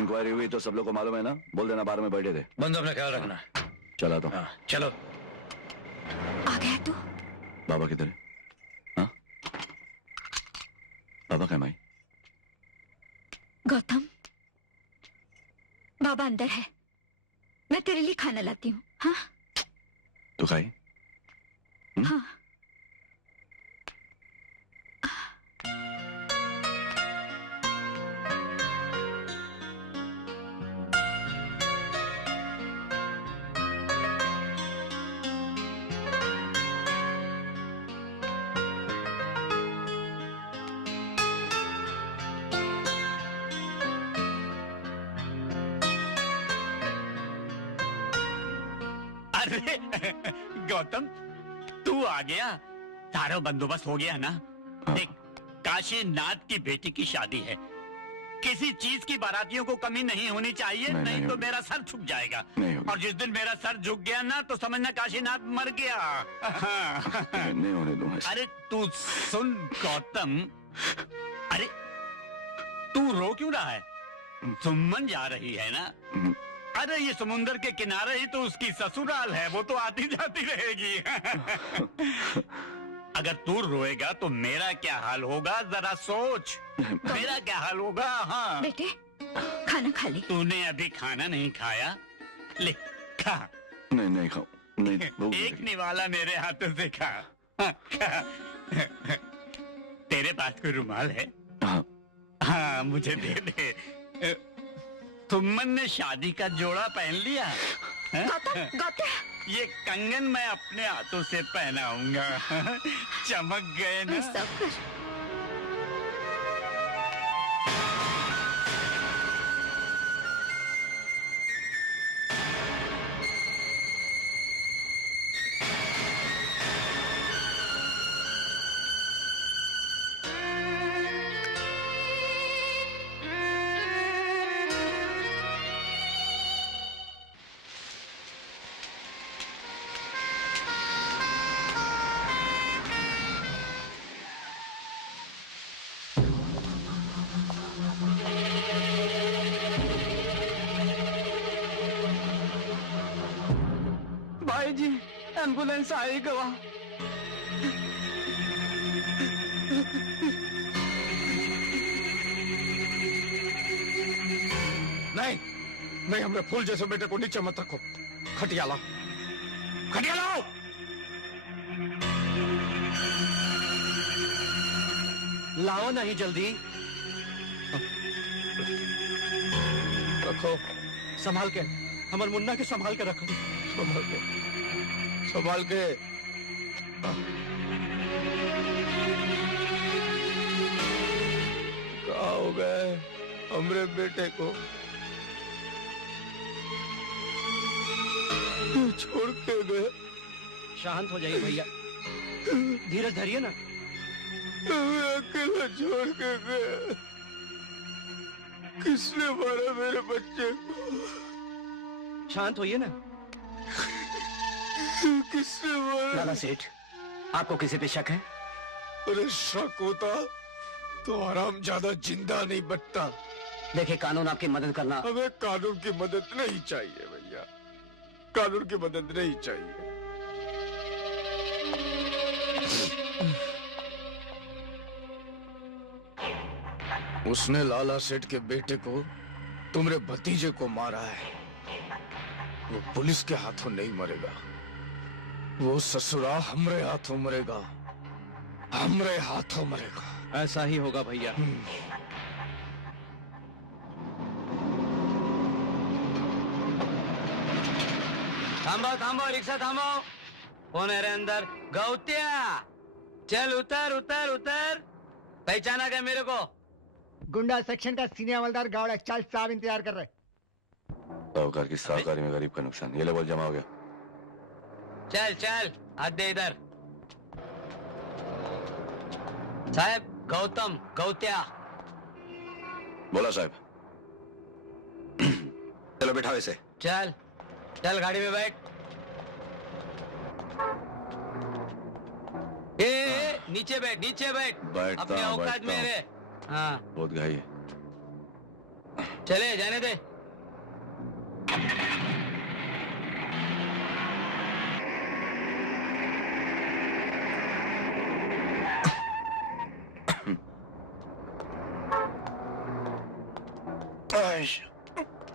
इंक्वायरी हुई तो सब लोग को मालूम है ना? बोल देना बार में बैठे थे। बंदो अपना ख्याल रखना। चला तो। हाँ, चलो। आ गया तू? बाबा किधर है? हाँ? बाबा क्या माई? गौतम, बाबा अंदर है। मैं तेरे लिए खाना लाती हूँ। हाँ? तू खाई? हाँ। अरे गौतम, तू आ गया। सारा बंदोबस्त हो गया ना? देख, काशीनाथ की बेटी की शादी है। किसी चीज की बारातियों को कमी नहीं होनी चाहिए, नहीं तो मेरा सर झुक जाएगा। और जिस दिन मेरा सर झुक गया ना, तो समझना काशीनाथ मर गया। नहीं होने दूंगा। अरे तू सुन गौतम, अरे तू रो क्यों रहा है? सुमन जा रही है ना? अरे ये समुंदर के किनारे ही तो उसकी ससुराल है, वो तो आती जाती रहेगी। अगर तू रोएगा तो मेरा क्या हाल होगा, जरा सोच। मेरा क्या हाल होगा? हाँ बेटे, खाना खा ले। तूने अभी खाना नहीं खाया, ले खा। नहीं खाऊं। नहीं, एक निवाला मेरे हाथों से खा। खा। तेरे पास कोई रुमाल है? हाँ, मुझे दे दे। सुमन ने शादी का जोड़ा पहन लिया। गौतम, गौतम। ये कंगन मैं अपने हाथों से पहनाऊंगा। चमक गए ना? भाई जी, एम्बुलेंस आई गवा। नहीं नहीं, हमरे फूल जैसे बेटे को नीचे मत रखो। खटिया लाओ, खटिया लाओ। लाओ नहीं जल्दी। रखो, संभाल के। हमर मुन्ना के संभाल के रखो। संभाल के, संभाल के। क्या हो गए हमरे बेटे को? छोड़ के गए। शांत हो जाइए भैया, धीरज धरिए ना। अकेला छोड़ के गए। किसने मारा मेरे बच्चे को? शांत होइए ना। किसने मारा? लाला सेठ, आपको किसी पे शक है? अरे शक होता तो आराम ज्यादा जिंदा नहीं बचता। देखिए, कानून आपकी मदद करना। हमें कानून की मदद नहीं चाहिए भैया। कानून की मदद नहीं चाहिए। उसने लाला सेठ के बेटे को, तुम्हारे भतीजे को मारा है। वो पुलिस के हाथों नहीं मरेगा, वो ससुरा हमरे हाथों मरेगा, हमरे हाथों मरेगा। ऐसा ही होगा भैया। थांबो थांबो, रिक्शा थांबो। कौन है रे अंदर? गौतिया, चल उतर उतर उतर। पहचाना क्या मेरे को? गुंडा सेक्शन का सीनियर हवलदार गावड़ा। चल, साहब इंतजार कर रहे। साहूकार की साहूकारी में गरीब का नुकसान। ये ले बोल, जमा हो गया। चल चल, हाथ दे इधर। साहब, गौतम गौतिया। बोला साहब। चलो बैठाओ इसे। चल चल, गाड़ी में बैठ। नीचे बैठ, नीचे बैठ। बैठता अपने औकात बैठता में रहे। हाँ, बहुत घाई है। चले जाने दे।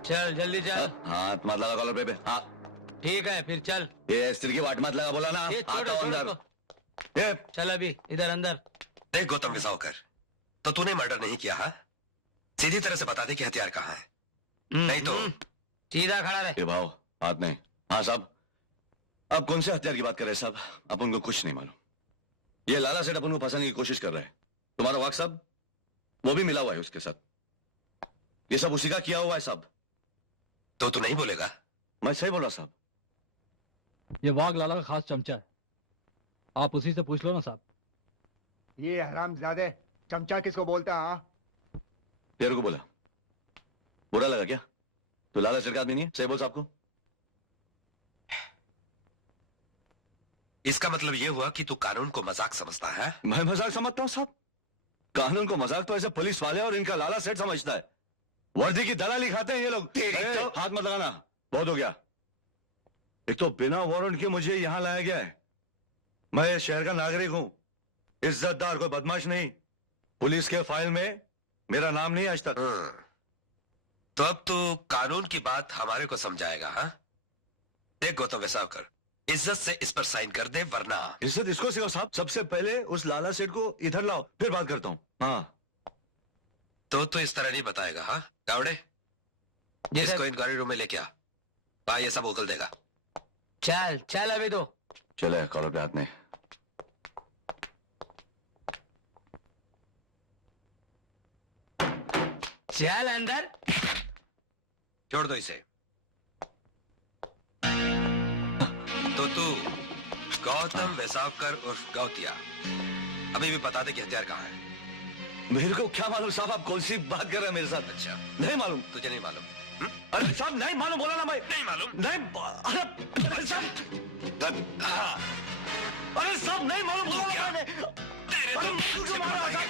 चल जल्दी चल। हाथ मत लगा कॉलर पे। हाँ ठीक है, फिर चल। ये स्त्री की वाट मत लगा, बोला ना। ये छोड़, आता हूं छोड़ अंदर। इसको। चल अभी इधर अंदर। देख गौतम विसावकर, तो तूने मर्डर नहीं किया? हाँ, सीधी तरह से बता दे कि हथियार कहाँ है। नहीं तो सीधा खड़ा रहे। ये भाव हाथ नहीं। हाँ साहब, अब कौन से हथियार की बात कर रहे हैं साहब? अपन को कुछ नहीं मालूम। ये लाला सेठ अपन को फंसाने की कोशिश कर रहा है। तुम्हारा वाक साहब, वो भी मिला हुआ है उसके साथ। ये सब उसी का किया हुआ है साहब। तो तू नहीं बोलेगा? मैं सही बोला साहब। ये वाघ लाला का खास चमचा है, आप उसी से पूछ लो ना साहब। ये हरामजादे चमचा किसको बोलता है? हाँ, तेरे को बोला। बुरा लगा क्या? तो लाला सेठ का आदमी नहीं है? सही बोल साहब को। इसका मतलब ये हुआ कि तू कानून को मजाक समझता है? मैं मजाक समझता हूं साहब? कानून को मजाक तो ऐसे पुलिस वाले और इनका लाला सेठ समझता है। वर्दी की दलाली खाते हैं ये लोग। तो हाथ मत लगाना, बहुत हो गया। एक तो बिना वारंट के मुझे यहां लाया गया है। मैं शहर का नागरिक हूं, इज्जतदार, कोई बदमाश नहीं। पुलिस के फाइल में मेरा नाम नहीं आज तक। तो अब तू कानून की बात हमारे को समझाएगा? हाँ, देख गौतम विसावकर, इज्जत से इस पर साइन कर दे, वरना। इज्जत इसको सिखाओ साहब। सबसे पहले उस लाला सेठ को इधर लाओ, फिर बात करता हूं। हाँ, तो इस तरह नहीं बताएगा? हाँ गावड़े, इसको इंक्वायरी रूम में लेके आ, वहां ये सब उगल देगा। चल चल अभी तो। चले कॉलर पे हाथ नहीं। चल अंदर। छोड़ दो इसे। तो तू गौतम वेसावकर उर्फ गौतिया, अभी भी बता दे कि हथियार कहाँ है। मेरे को क्या मालूम साहब, आप कौन सी बात कर रहे हैं मेरे साथ? अच्छा, नहीं मालूम। तुझे नहीं मालूम? अरे साहब नहीं मालूम, बोला ना भाई। नहीं मालूम? नहीं। अरे साहब, अरे साहब नहीं मालूम, बोला ना मैंने। तेरे तो क्यों मारा साहब?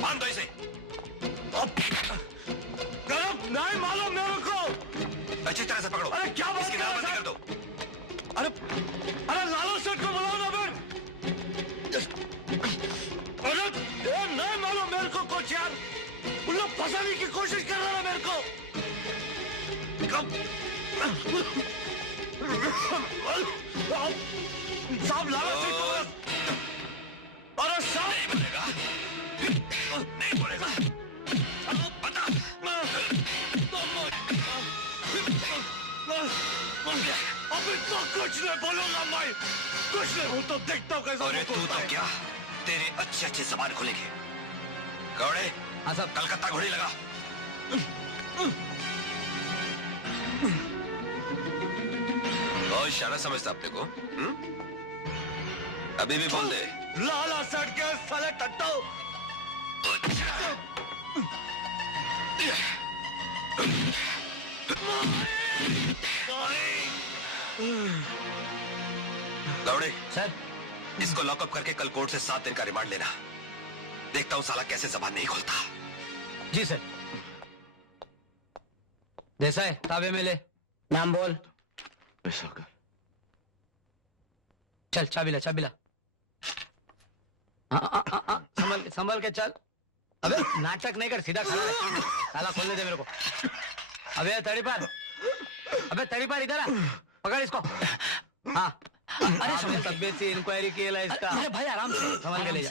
बांध दो इसे। नहीं मालूम मेरे को। अच्छी तरह से पकड़ो। अरे क्या बात इसकी कर रहे नामबंदी हैं कर दो। अरे लालू सेठ को बुलाओ ना फिर। अरे नहीं मालूम मेरे को कुछ यार। उन लोग फंसाने की कोशिश कर रहे हैं मेरे को। साहब लाला सेठ को। अरे साहब नहीं बोलेगा, नहीं बोलेगा। बता। अभी तो कुछ नहीं बोलूंगा मैं, कुछ नहीं। हूं तो देखता हूँ कैसा। अरे तू तो क्या, तेरे अच्छे अच्छे जबान खुलेंगे। गौड़े, हाँ साहब। कलकत्ता घोड़ी लगा। बहुत इशारा समझता अपने को। अभी भी बोल दे। लाला सेठ के साले टट्टू। गौड़े सर, इसको लॉकअप करके कल कोर्ट से 7 दिन का रिमांड लेना। देखता हूं साला कैसे जबान नहीं खोलता। जी सर। जैसा है ताबे में ले। नाम बोल। विशाखा। चल चाबी ला, चाबी ला। संभल के चल। अबे नाटक नहीं कर, सीधा खड़ा रह। ताला खोलने दे मेरे को। अबे तड़ीपार, अबे तड़ीपार इधर आ, पकड़ इसको। हाँ अरे तबियत से इंक्वायरी किया इसका। अरे भाई आराम से संभल के ले जा।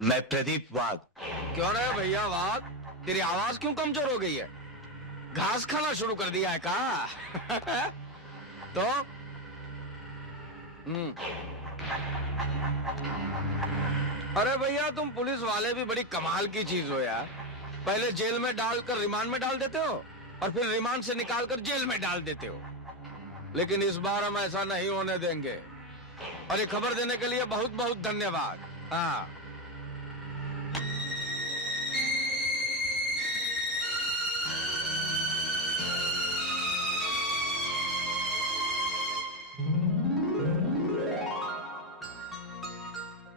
मैं प्रदीप वाघ। क्यों रे भैया वाघ, तेरी आवाज क्यों कमजोर हो गई है? घास खाना शुरू कर दिया है का? तो अरे भैया तुम पुलिस वाले भी बड़ी कमाल की चीज हो यार। पहले जेल में डालकर रिमांड में डाल देते हो और फिर रिमांड से निकालकर जेल में डाल देते हो, लेकिन इस बार हम ऐसा नहीं होने देंगे। और ये खबर देने के लिए बहुत बहुत धन्यवाद। हाँ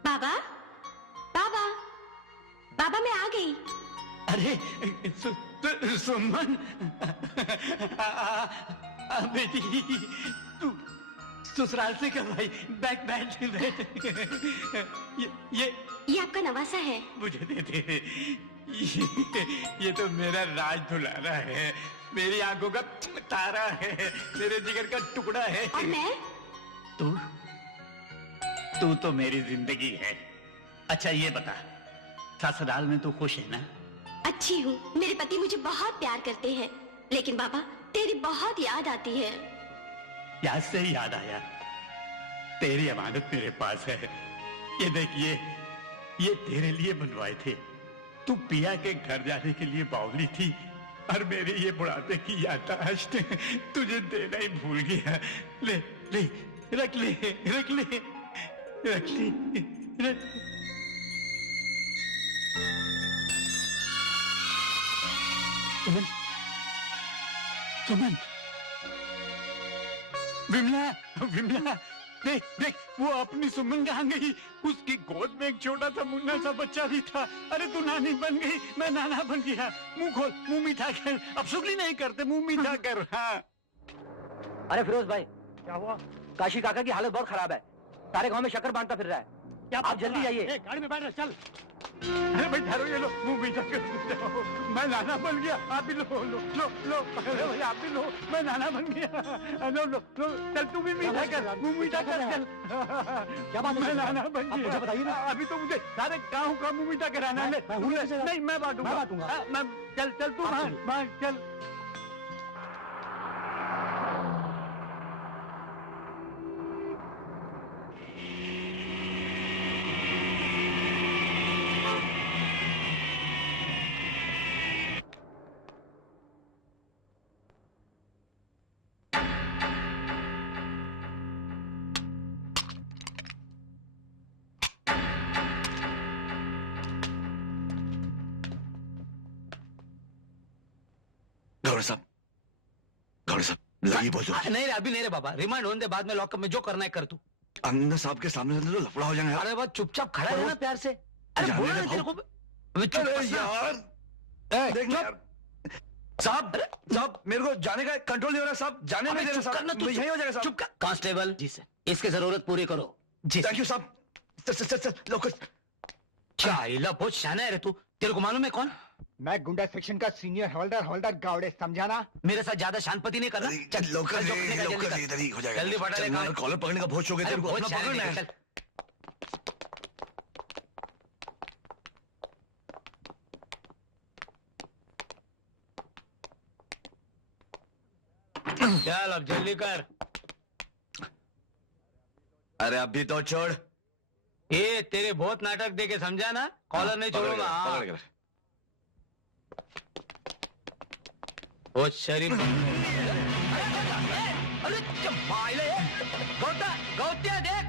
बाबा, बाबा, बाबा मैं आ गई। अरे सुमन, बेटी तू ससुराल से कब आई? बैठ बैठ बैठ। ये आपका नवासा है। मुझे दे दे। ये तो मेरा राज दुलारा है, मेरी आंखों का तारा है, मेरे जिगर का टुकड़ा है। और मैं? तू तो मेरी जिंदगी है। अच्छा ये बता, ससुराल में तू खुश है ना? अच्छी हूँ, मेरे पति मुझे बहुत प्यार करते हैं, लेकिन बाबा तेरी बहुत याद आती है। याद से ही याद आया, तेरी अमानत मेरे पास है। ये देखिए, ये तेरे लिए बनवाए थे। तू पिया के घर जाने के लिए बावली थी और मेरे ये बुढ़ापे की याददाश्त तुझे देना ही भूल गया। ले ले, रख ले, रख ले, रख ले, रख। सुमन, सुमन, विमला, विमला, देख देख, वो अपनी सुमन कहाँ गई? उसकी गोद में एक छोटा सा मुन्ना सा बच्चा भी था। अरे तू नानी बन गई, मैं नाना बन गया। मुंह खोल, मुंह मीठा कर। अब शुक्ली नहीं करते, मुंह मीठा कर। हाँ। अरे फिरोज भाई, क्या हुआ? काशी काका की हालत बहुत खराब है, सारे गांव में शक्कर बांटता फिर रहा है। क्या आप जल्दी जाइए। गाड़ी में बैठ रहे, चल। अरे भाई ठहरो, ये लो, मुंह मीठा कर। मैं नाना बन गया, आप भी लो, लो लो लो। अरे भाई आप भी लो, मैं नाना बन गया। लो लो लो, चल तू भी मीठा कर, मुंह मीठा कर, चल। क्या बात है? मैं नाना बन गया। मुझे बताइए ना। अभी तो मुझे सारे गाँव का मुंह मीठा कराना है। नहीं मैं बांटूंगा। मैं चल चल तू वहाँ चल। गौरव साहब, लगी बहुत जोर। नहीं रे, अभी नहीं रे बाबा, रिमांड होने दे, बाद में लॉकअप में जो करना है कर तू। अंदर साहब के सामने तो लफड़ा हो जाएगा। अरे बस चुपचाप खड़ा रहना प्यार से। अरे बोला ना तेरे को। यार देख यार, साहब साहब मेरे को जाने का कंट्रोल नहीं हो रहा साहब, जाने नहीं दे रहे साहब। यही हो जाएगा साहब। चुप कर। कांस्टेबल जी सर, इसकी जरूरत पूरी करो। जी थैंक यू साहब। चल चल चल लोग। चाइला बहुत शाना है रे तू। तेरे को मालूम है कौन? मैं गुंडा सेक्शन का सीनियर हवलदार गावड़े, समझाना? मेरे साथ ज्यादा शानपति नहीं करना। चल लोकल इधर ही हो जाएगा। जल्दी पटा। कॉलर पकड़ने का बहुत शौक है तेरे को, अपना पकड़ना है। चल अब जल्दी कर। अरे अभी तो छोड़। ये तेरे बहुत नाटक देके समझा ना, कॉलर नहीं छोड़ूंगा। बहुत शरीफ। अरे गौत्या देख,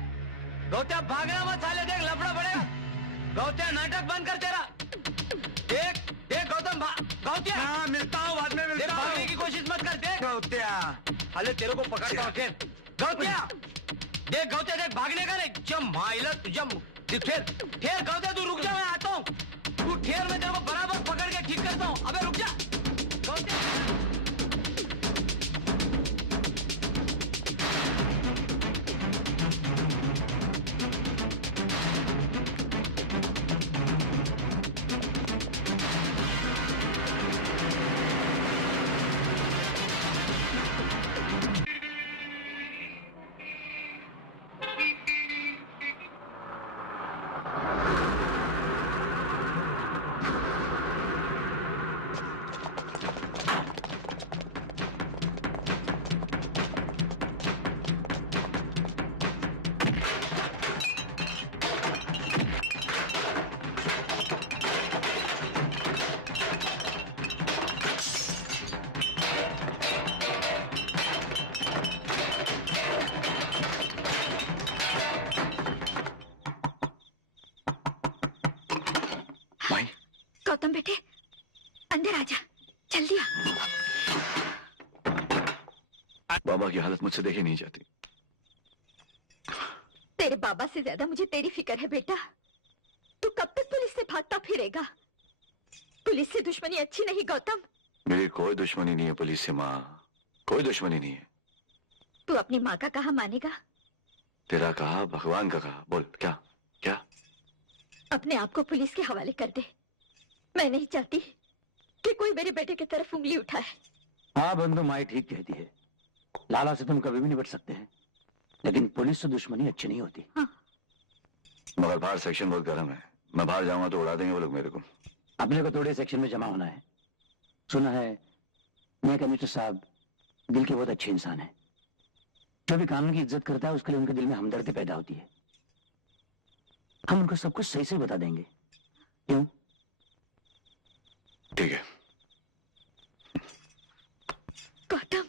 गौत्या भागना मत साले, देख लफड़ा पड़ेगा। गौत्या नाटक बंद कर तेरा। देख देख गौतम, गौत्या। हाँ मिलता हूँ, बाद में मिलता हूँ। भागने की कोशिश मत कर। देख गौत्या, अरे तेरे को पकड़ता हूँ फिर। गौत्या देख, गौत्या देख, भागने का नहीं। जब माइला तुझे ठेर गौतम, तू रुक जा, मैं आता हूँ। तू ठेर, मैं तेरे को बराबर पकड़ के ठीक करता हूँ। अबे रुक जा गौतम। गौतम बेटे, अंदर आजा, जल्दी आ। बाबा की हालत मुझसे देखी नहीं जाती। तेरे बाबा से ज्यादा मुझे तेरी फिक्र है बेटा। तू कब तक पुलिस से भागता फिरेगा? पुलिस से दुश्मनी अच्छी नहीं गौतम। मेरी कोई दुश्मनी नहीं है पुलिस से माँ, कोई दुश्मनी नहीं है। तू अपनी माँ का कहा मानेगा? तेरा कहा, भगवान का कहा, बोल क्या क्या? अपने आप को पुलिस के हवाले कर दे। मैं नहीं चाहती कि कोई मेरे बेटे की तरफ उंगली उठाए। हाँ बंधु, माई ठीक कहती है। लाला से तुम कभी भी नहीं बच सकते हैं, लेकिन पुलिस से दुश्मनी अच्छी नहीं होती। हाँ। मगर बाहर सेक्शन बहुत गर्म है, मैं बाहर जाऊंगा तो उड़ा देंगे वो लोग मेरे को। अपने को थोड़े सेक्शन में जमा होना है। सुना है नए कमिश्नर साहब दिल के बहुत अच्छे इंसान है। जो भी कानून की इज्जत करता है उसके लिए उनके दिल में हमदर्दी पैदा होती है। हम उनको सब कुछ सही से बता देंगे। क्यों? ठीक है। गौतम,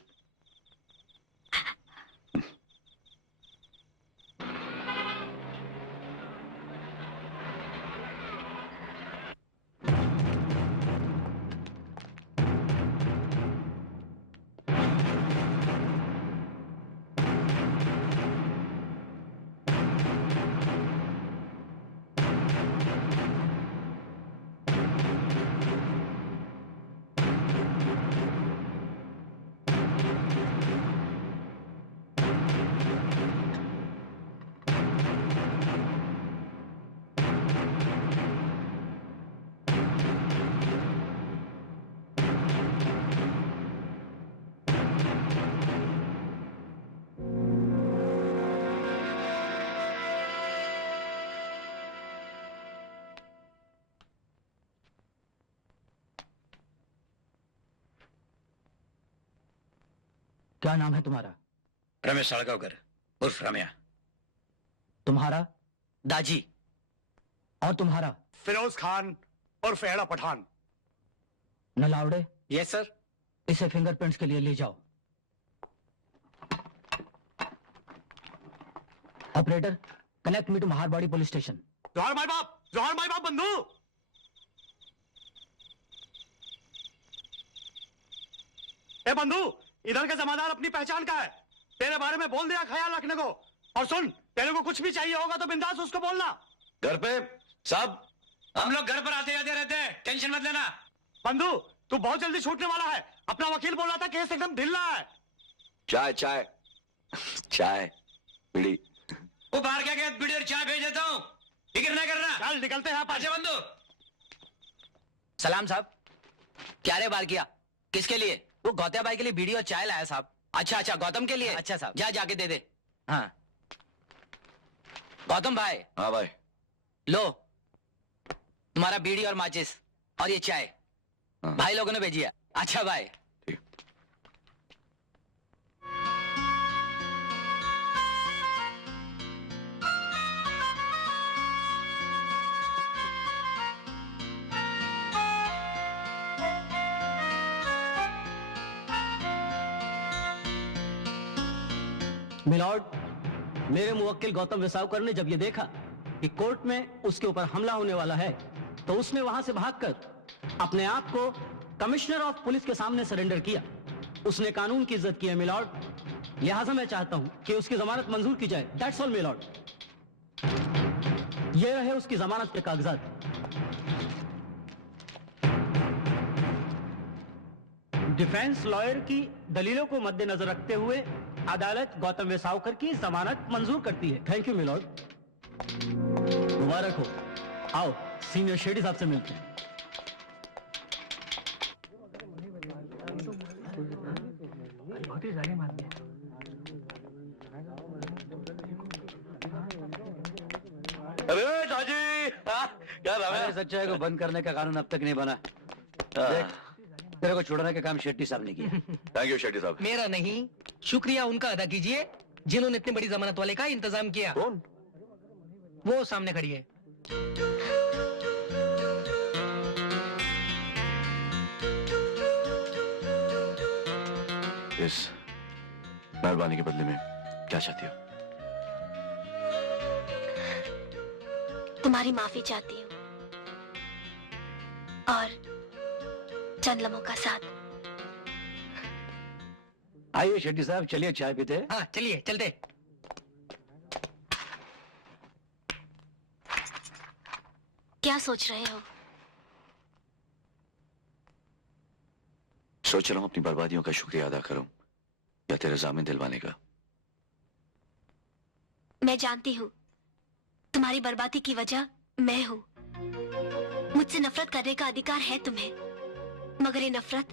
क्या नाम है तुम्हारा? रमेश साड़गांवकर उर्फ रम्या। तुम्हारा? दाजी। और तुम्हारा? फिरोज खान और फेड़ा पठान। नलावड़े? Yes sir. इसे फिंगरप्रिंट्स के लिए ले जाओ। Operator, connect me to Maharwadi police station. जोहर माई बाप, जोहर माई बाप बंधु। ए बंधु, इधर का जमादार अपनी पहचान का है। तेरे बारे में बोल दिया ख्याल रखने को। और सुन, तेरे को कुछ भी चाहिए होगा तो बिंदास उसको बोलना। घर पे साहब? हम लोग घर पर आते जाते रहते हैं, टेंशन मत लेना। बंधु, तू बहुत जल्दी छूटने वाला है। अपना वकील बोल रहा था केस एकदम ढिल रहा है। चाय चाय चाय बीड़ी। वो बाहर क्या गया, बीड़ी और चाय भेज देता हूँ, फिक्र ना करना। चल निकलते हैं। अच्छा बंधु। सलाम साहब। क्या रे बार किया? किसके लिए? वो गौतिया भाई के लिए बीड़ी और चाय लाया साहब। अच्छा अच्छा, गौतम के लिए? अच्छा साहब, जा जाके दे दे। हाँ गौतम भाई। हाँ भाई। लो तुम्हारा बीड़ी और माचिस और ये चाय। हाँ। भाई लोगों ने भेजी है। अच्छा भाई। मिलॉर्ड, मेरे मुवक्किल गौतम वेसावकर ने जब ये देखा कि कोर्ट में उसके ऊपर हमला होने वाला है, तो उसने वहां से भागकर अपने आप को कमिश्नर ऑफ पुलिस के सामने सरेंडर किया। उसने कानून की इज्जत की है मिलॉर्ड, लिहाजा मैं चाहता हूं कि उसकी जमानत मंजूर की जाए। That's all milord. ये रहे उसकी जमानत के कागजात। डिफेंस लॉयर की दलीलों को मद्देनजर रखते हुए अदालत गौतम वेसावकर की जमानत मंजूर करती है। Thank you milord. मुबारक हो। आओ सीनियर शेडी साहब से मिलते हैं। अरे दादी, क्या नाम है? सच्चाई को बंद करने का कानून अब तक नहीं बना। देख, तेरे को छोड़ने का काम शेट्टी साहब ने किया। थैंक यू शेट्टी साहब। मेरा नहीं, शुक्रिया उनका अदा कीजिए जिन्होंने इतनी बड़ी जमानत वाले का इंतजाम किया। कौन? वो सामने खड़ी है। इस मेहरबानी के बदले में क्या चाहती हो? तुम्हारी माफी चाहती हूँ और चंद लम्हों का साथ। आइए शेट्टी साहब, चलिए चाय पीते हैं। हाँ चलिए, चलते। क्या सोच रहे हो? सोच रहा हूं अपनी बर्बादियों का शुक्रिया अदा करूं या तेरे जामिन दिलवाने का। मैं जानती हूँ तुम्हारी बर्बादी की वजह मैं हूँ। मुझसे नफरत करने का अधिकार है तुम्हें, मगर ये नफरत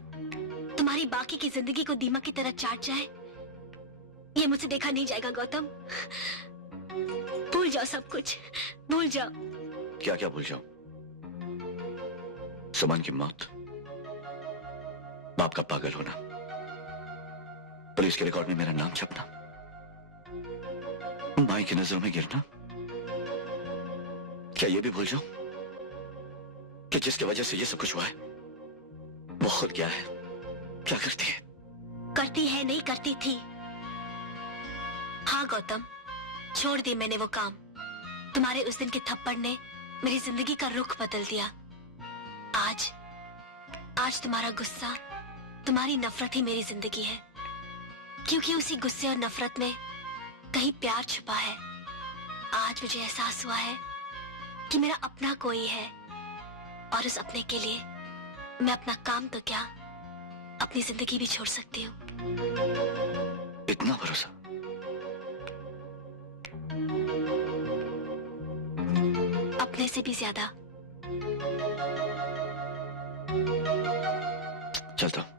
तुम्हारी बाकी की जिंदगी को दीमक की तरह चाट जाए, ये मुझसे देखा नहीं जाएगा गौतम। भूल जाओ सब कुछ, भूल जाओ। क्या क्या भूल जाऊं? सुमन की मौत, बाप का पागल होना, पुलिस के रिकॉर्ड में मेरा नाम छपना, माई की नजरों में गिरना, क्या ये भी भूल जाऊं कि जिसकी वजह से ये सब कुछ हुआ है वो खुद क्या है, क्या करती है? करती है नहीं करती थी। हाँ गौतम, छोड़ दी मैंने वो काम। तुम्हारे उस दिन के थप्पड़ ने मेरी जिंदगी का रुख बदल दिया। आज तुम्हारा गुस्सा, तुम्हारी नफरत ही मेरी जिंदगी है, क्योंकि उसी गुस्से और नफरत में कहीं प्यार छुपा है। आज मुझे एहसास हुआ है कि मेरा अपना कोई है, और उस अपने के लिए मैं अपना काम तो क्या, अपनी जिंदगी भी छोड़ सकती हूँ। इतना भरोसा? अपने से भी ज्यादा। चलता हूं।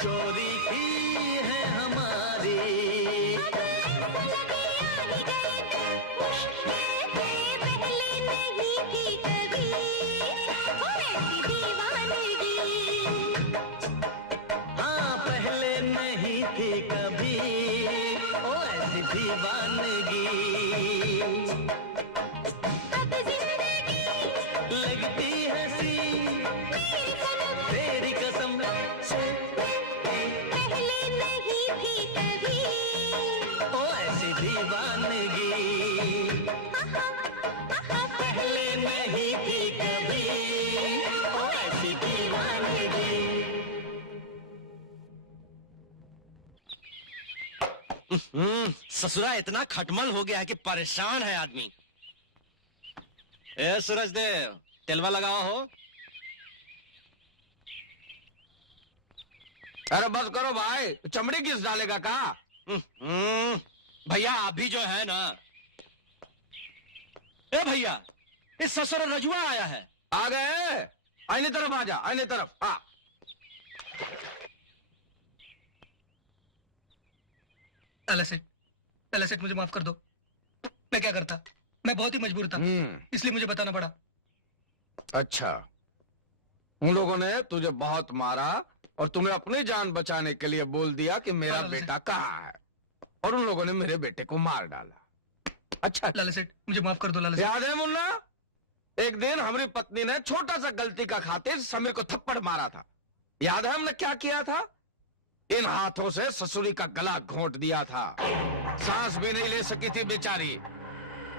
चोरी की है हमारी। हाँ पहले नहीं थी कभी ओ ऐसी दीवानगी। अब जिंदगी लगती हंसी तेरी कसम से पहले नहीं थी कभी ओ ऐसी दीवानगी। पहले नहीं थी कभी ओ ऐसी दीवानगी। ससुरा इतना खटमल हो गया है कि परेशान है आदमी। ए सूरज देव, तेलवा लगाओ हो। अरे बस करो भाई, चमड़ी किस डालेगा का? भैया आप भी जो है ना। ए भैया, इस ससुर रजुआ आया है। आ गए? आईने तरफ आ जा, आईने तरफ। हाँ लाला सेठ मुझे माफ कर दो। मैं क्या करता, मैं बहुत ही मजबूर था, इसलिए मुझे बताना पड़ा। अच्छा, उन लोगों ने तुझे बहुत मारा और तुम्हें अपनी जान बचाने के लिए बोल दिया कि मेरा बेटा कहाँ है, और उन लोगों ने मेरे बेटे को मार डाला। अच्छा लाला सेठ मुझे माफ कर दो। लाला सेठ याद है मुन्ना, एक दिन हमारी पत्नी ने छोटा सा गलती का खातिर समीर को थप्पड़ मारा था। याद है हमने क्या किया था? इन हाथों से ससुरी का गला घोंट दिया था। सांस भी नहीं ले सकी थी बेचारी।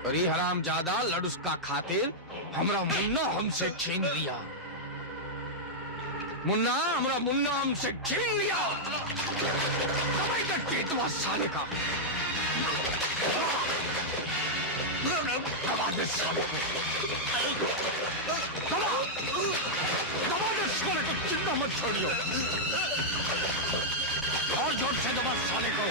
और ये हरामजादा लड़ुस का खातिर हमरा मुन्ना हमसे छीन लिया। मुन्ना, हमरा मुन्ना हमसे छीन लिया। दवाई का टेटवा साले का। दबा दे साले को। दबा दे साले को, चिंता मत छोड़ियो। और जोर से दबा साले को।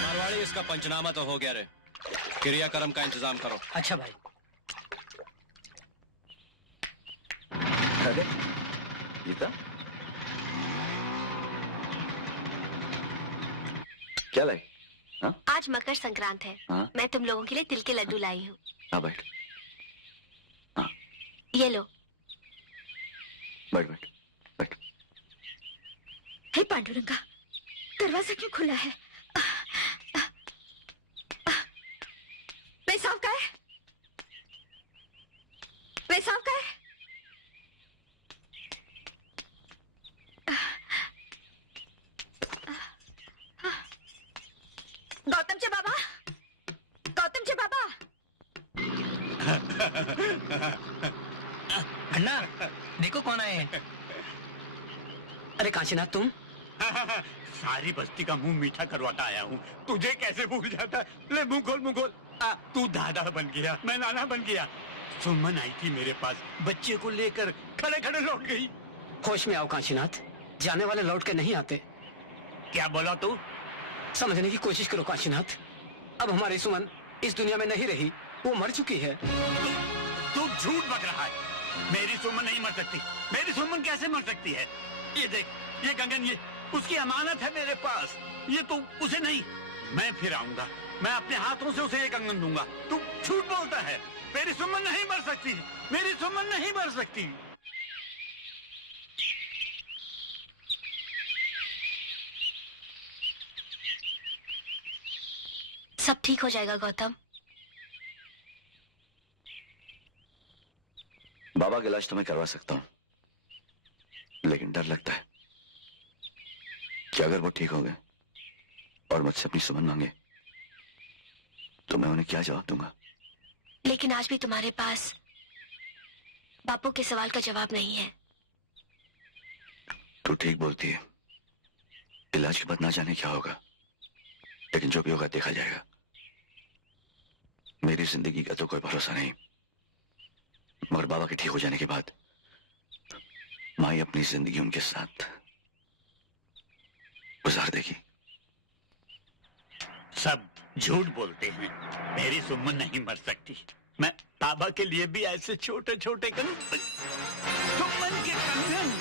मारवाड़ी, इसका पंचनामा तो हो गया रे, क्रियाक्रम का इंतजाम करो। अच्छा भाई। अरे गीता, क्या लाई? हाँ? आज मकर संक्रांत है। हाँ? मैं तुम लोगों के लिए तिल के लड्डू लाई हूँ। हाँ बैठ, ये लो। बैठ बैठ बैठ। हे पांडुरंगा, दरवाजा क्यों खुला है? पेशाब का है? पेशाब का है? गौतम चे बाबा, गौतम चे बाबा। अन्ना देखो कौन आए हैं। अरे काशीनाथ तुम? सारी बस्ती का मुंह मीठा करवाता आया हूँ। तुझे कैसे भूल जाता? ले मुंह खोल, मुंह खोल। तू दादा बन गया, मैं नाना बन गया। सुमन आई थी मेरे पास, बच्चे को लेकर खड़े खड़े लौट गई। होश में आओ काशीनाथ, जाने वाले लौट के नहीं आते। क्या बोला तू? समझने की कोशिश करो काशीनाथ, अब हमारी सुमन इस दुनिया में नहीं रही, वो मर चुकी है। तू झूठ बक रहा है। मेरी सुमन नहीं मर सकती। मेरी सुमन कैसे मर सकती है? ये देख, ये कंगन, ये उसकी अमानत है मेरे पास। ये तू उसे नहीं, मैं फिर आऊंगा, मैं अपने हाथों से उसे ये कंगन दूंगा। तू झूठ बोलता है। मेरी सुमन नहीं मर सकती, मेरी सुमन नहीं मर सकती। सब ठीक हो जाएगा गौतम। बाबा का इलाज तो मैं करवा सकता हूं, लेकिन डर लगता है कि अगर वो ठीक हो गए और मुझसे अपनी सुमन मांगे तो मैं उन्हें क्या जवाब दूंगा। लेकिन आज भी तुम्हारे पास बापू के सवाल का जवाब नहीं है। तू ठीक बोलती है, इलाज के बाद ना जाने क्या होगा, लेकिन जो भी होगा देखा जाएगा। मेरी जिंदगी का तो कोई भरोसा नहीं, मगर बाबा के ठीक हो जाने के बाद माई अपनी जिंदगी उनके साथ गुजार देगी। सब झूठ बोलते हैं, मेरी सुमन नहीं मर सकती। मैं ताबा के लिए भी ऐसे छोटे छोटे करूं। सुमन के कंगन।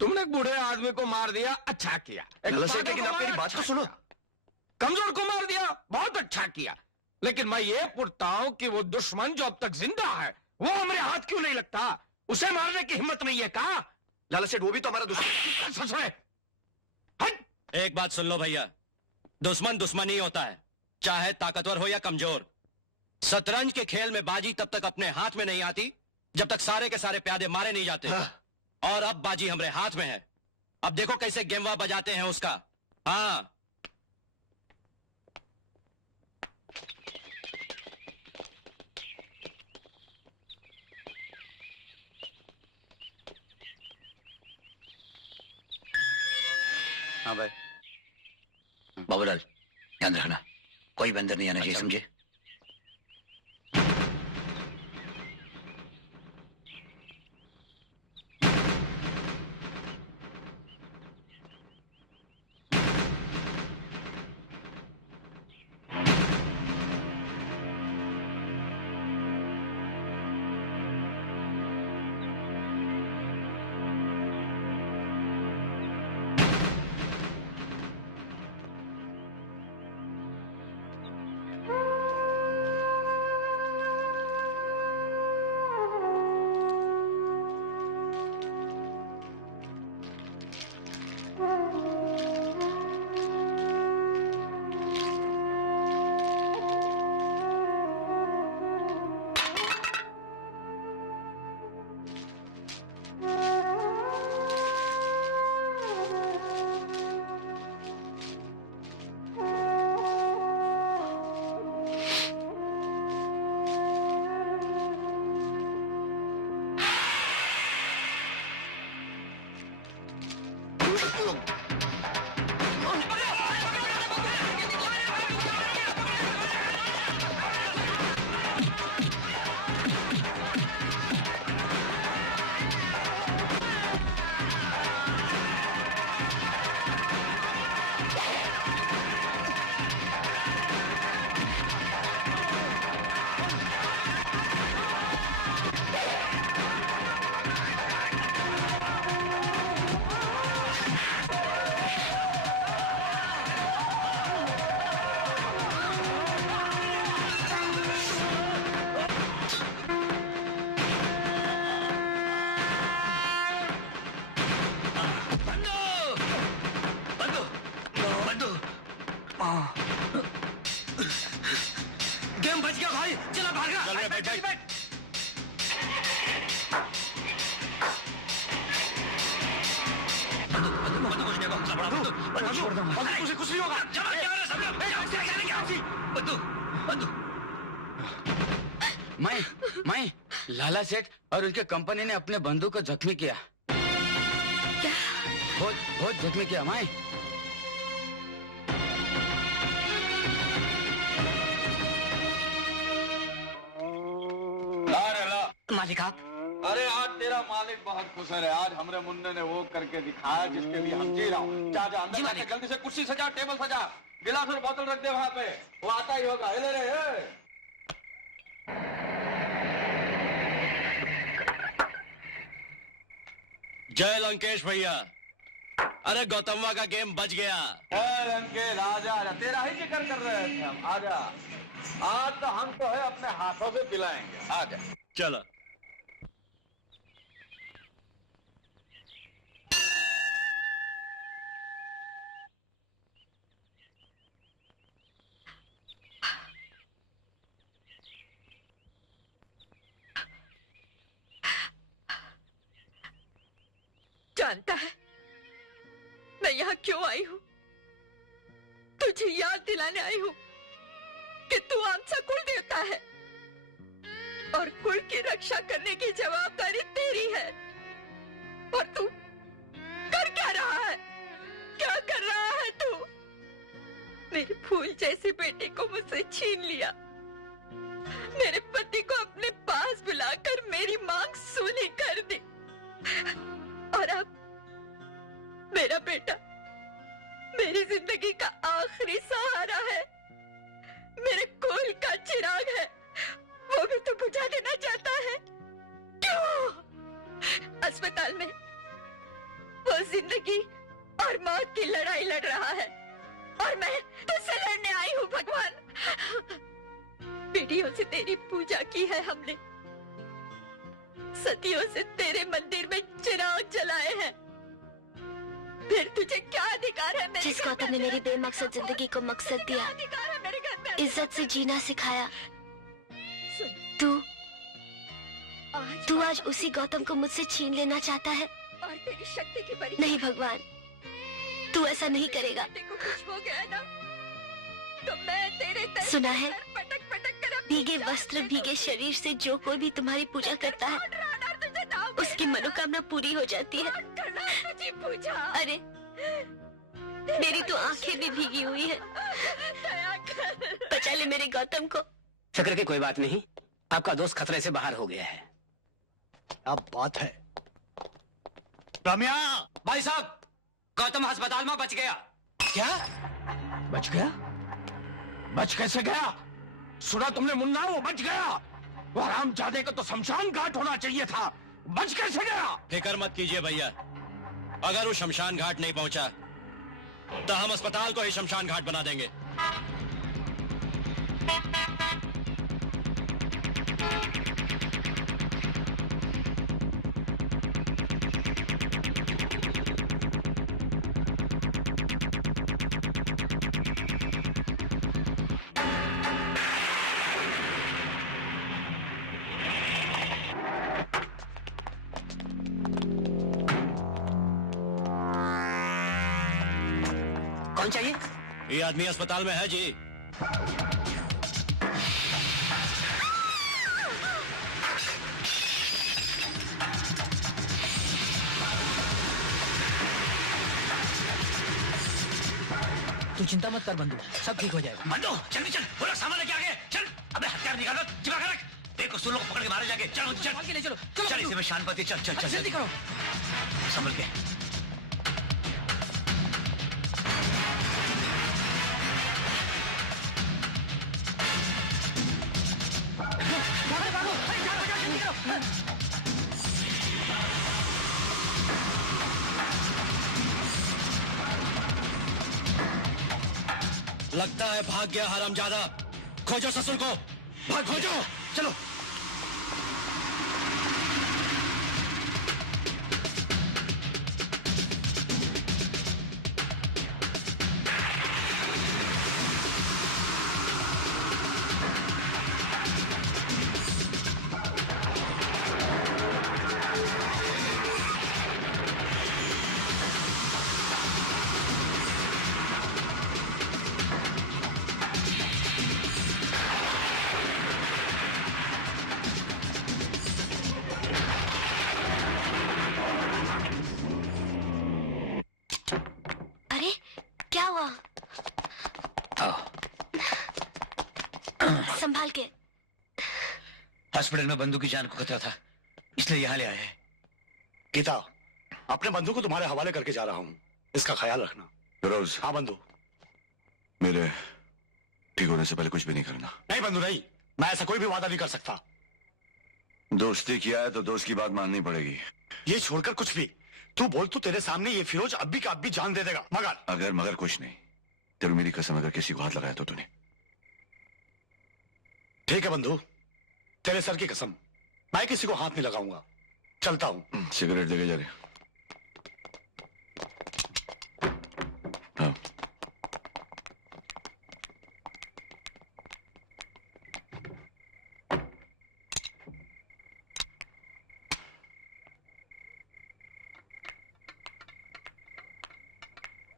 तुमने एक बूढ़े आदमी को मार दिया, अच्छा किया। लेकिन आप मेरी बात तो सुनो। कमजोर को मार दिया, बहुत अच्छा किया। लेकिन मैं ये पूछता हूं कि वो दुश्मन जो अब तक जिंदा है, वो हमारे हाथ क्यों नहीं लगता? उसे मारने की हिम्मत नहीं है का? लाला सेठ, वो भी तो हमारा दुश्मन। एक बात सुन लो भैया, दुश्मन दुश्मन ही होता है, चाहे ताकतवर हो या कमजोर। शतरंज के खेल में बाजी तब तक अपने हाथ में नहीं आती जब तक सारे के सारे प्यादे मारे नहीं जाते। और अब बाजी हमारे हाथ में है। अब देखो कैसे गेमवा बजाते हैं उसका। हाँ, हाँ भाई। बाबूलाल, ध्यान रखना, कोई बंदर नहीं आना चाहिए, समझे? गेम बच गया भाई, चलो भागा। चल रहे, बैठ, बैठ। तुझे कुछ नहीं होगा। मैं लाला सेठ और उनके कंपनी ने अपने बंधु को जख्मी किया। क्या? बहुत जख्मी किया मैं। मालिक आप। अरे आज तेरा मालिक बहुत खुश है। आज हमरे मुन्ने ने वो करके दिखाया जिसके लिए हम जी रहा हूँ। जा अंदर जाके जल्दी से कुर्सी सजा, टेबल सजा, गिलास और बोतल रख दे वहां पे। वो आता ही होगा। ले रे। जय लंकेश भैया। अरे गौतमवा का गेम बच गया। लंकेश आजा, तेरा ही जिक्र कर रहे थे हम। आजा, आज तो हम तो है अपने हाथों से पिलाएंगे। आजा। चलो। जानता है मैं यहाँ क्यों आई हूँ? तुझे याद दिलाने आई हूँ कि तू आमचा कुल देवता है और कुल की रक्षा करने की जवाबदारी तेरी है। और तू कर क्या रहा है? क्या कर रहा है तू? मेरे फूल जैसे बेटे को मुझसे छीन लिया। मेरे पति को अपने पास बुलाकर मेरी मांग सूनी कर दी। और अब मेरा बेटा मेरी जिंदगी का आखिरी सहारा है, मेरे कुल का चिराग है, वो भी तू बुझा देना चाहता है। क्यों? अस्पताल में वो जिंदगी और मौत की लड़ाई लड़ रहा है और मैं तुझसे लड़ने आई हूँ। भगवान, पीढ़ियों से तेरी पूजा की है हमने, सदियों से तेरे मंदिर में चिराग जलाए हैं, फिर तुझे क्या अधिकार है मेरे? जिस गौतम ने मेरी बेमकसद जिंदगी को मकसद दिया, इज्जत से जीना सिखाया, तू आज उसी गौतम को मुझसे छीन लेना चाहता है। और तेरी शक्ति की परीक्षा। नहीं भगवान, तू ऐसा नहीं करेगा। कुछ हो गया ना तो मैं तेरे सुना है भीगे वस्त्र भीगे शरीर से जो कोई भी तुम्हारी पूजा करता है उसकी मनोकामना पूरी हो जाती है। अरे मेरी तो आंखें भी भीगी हुई है। बचा ले मेरे गौतम को। फिक्र की कोई बात नहीं, आपका दोस्त खतरे से बाहर हो गया है। अब बात है रम्या भाई साहब, गौतम अस्पताल में बच गया। क्या बच गया? बच कैसे गया? सुना तुमने मुन्ना? वो बच गया। वो हरामजादे को तो शमशान घाट होना चाहिए था, बच कैसे गया? फिक्र मत कीजिए भैया, अगर वो शमशान घाट नहीं पहुंचा तो हम अस्पताल को ही शमशान घाट बना देंगे। कौन चाहिए? ये आदमी अस्पताल में है जी। तू चिंता मत कर बंधु, सब ठीक हो जाएगा। बंधु जल्दी चल, बोलो सामान लेके आगे चल। अबे हथियार निकालो, चिपका कर रख। देखो सुन लोग पकड़ के मारे जाके। चलो चल ले चलो चल, इसे में शांति। चल चल चल जल्दी करो, संभल के। लगता है भाग गया हरामजादा। खोजो ससुर को, भाग खोजो। चलो संभाल के। हॉस्पिटल में बंधु की जान को खतरा था, इसलिए यहाँ ले आए हैं। गीता, अपने बंधु को तुम्हारे हवाले करके जा रहा हूँ, इसका ख्याल रखना। फिरोज। हाँ बंधु। मेरे ठीक होने से पहले कुछ भी नहीं करना। नहीं बंधु नहीं, मैं ऐसा कोई भी वादा नहीं कर सकता। दोस्ती किया है तो दोस्त की बात माननी पड़ेगी। ये छोड़कर कुछ भी तू बोल, तो तेरे सामने ये फिरोज अब भी का अब भी जान दे देगा। मगर कुछ नहीं, तेरे मेरी कसम, अगर किसी को हाथ लगाया तो तूने। ठीक है बंधु, तेरे सर की कसम, मैं किसी को हाथ नहीं लगाऊंगा। चलता हूँ। सिगरेट देके जा रहे। हाँ।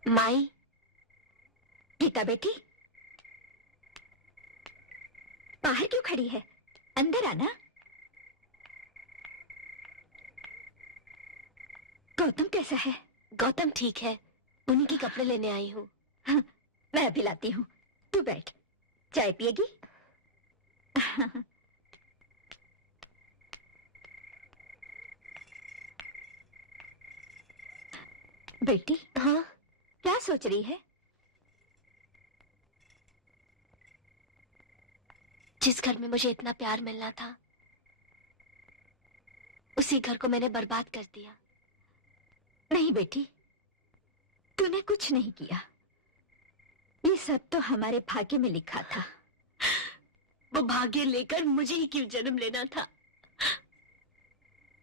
माई, गीता बेटी, बाहर क्यों खड़ी है? अंदर आना। गौतम कैसा है? गौतम ठीक है, उन्हीं के कपड़े लेने आई हूँ। हाँ, मैं अभी लाती हूँ, तू बैठ। चाय पिएगी? बेटी। हाँ? क्या सोच रही है? जिस घर में मुझे इतना प्यार मिलना था, उसी घर को मैंने बर्बाद कर दिया। नहीं बेटी, तूने कुछ नहीं किया। ये सब तो हमारे भाग्य में लिखा था। वो भाग्य लेकर मुझे ही क्यों जन्म लेना था?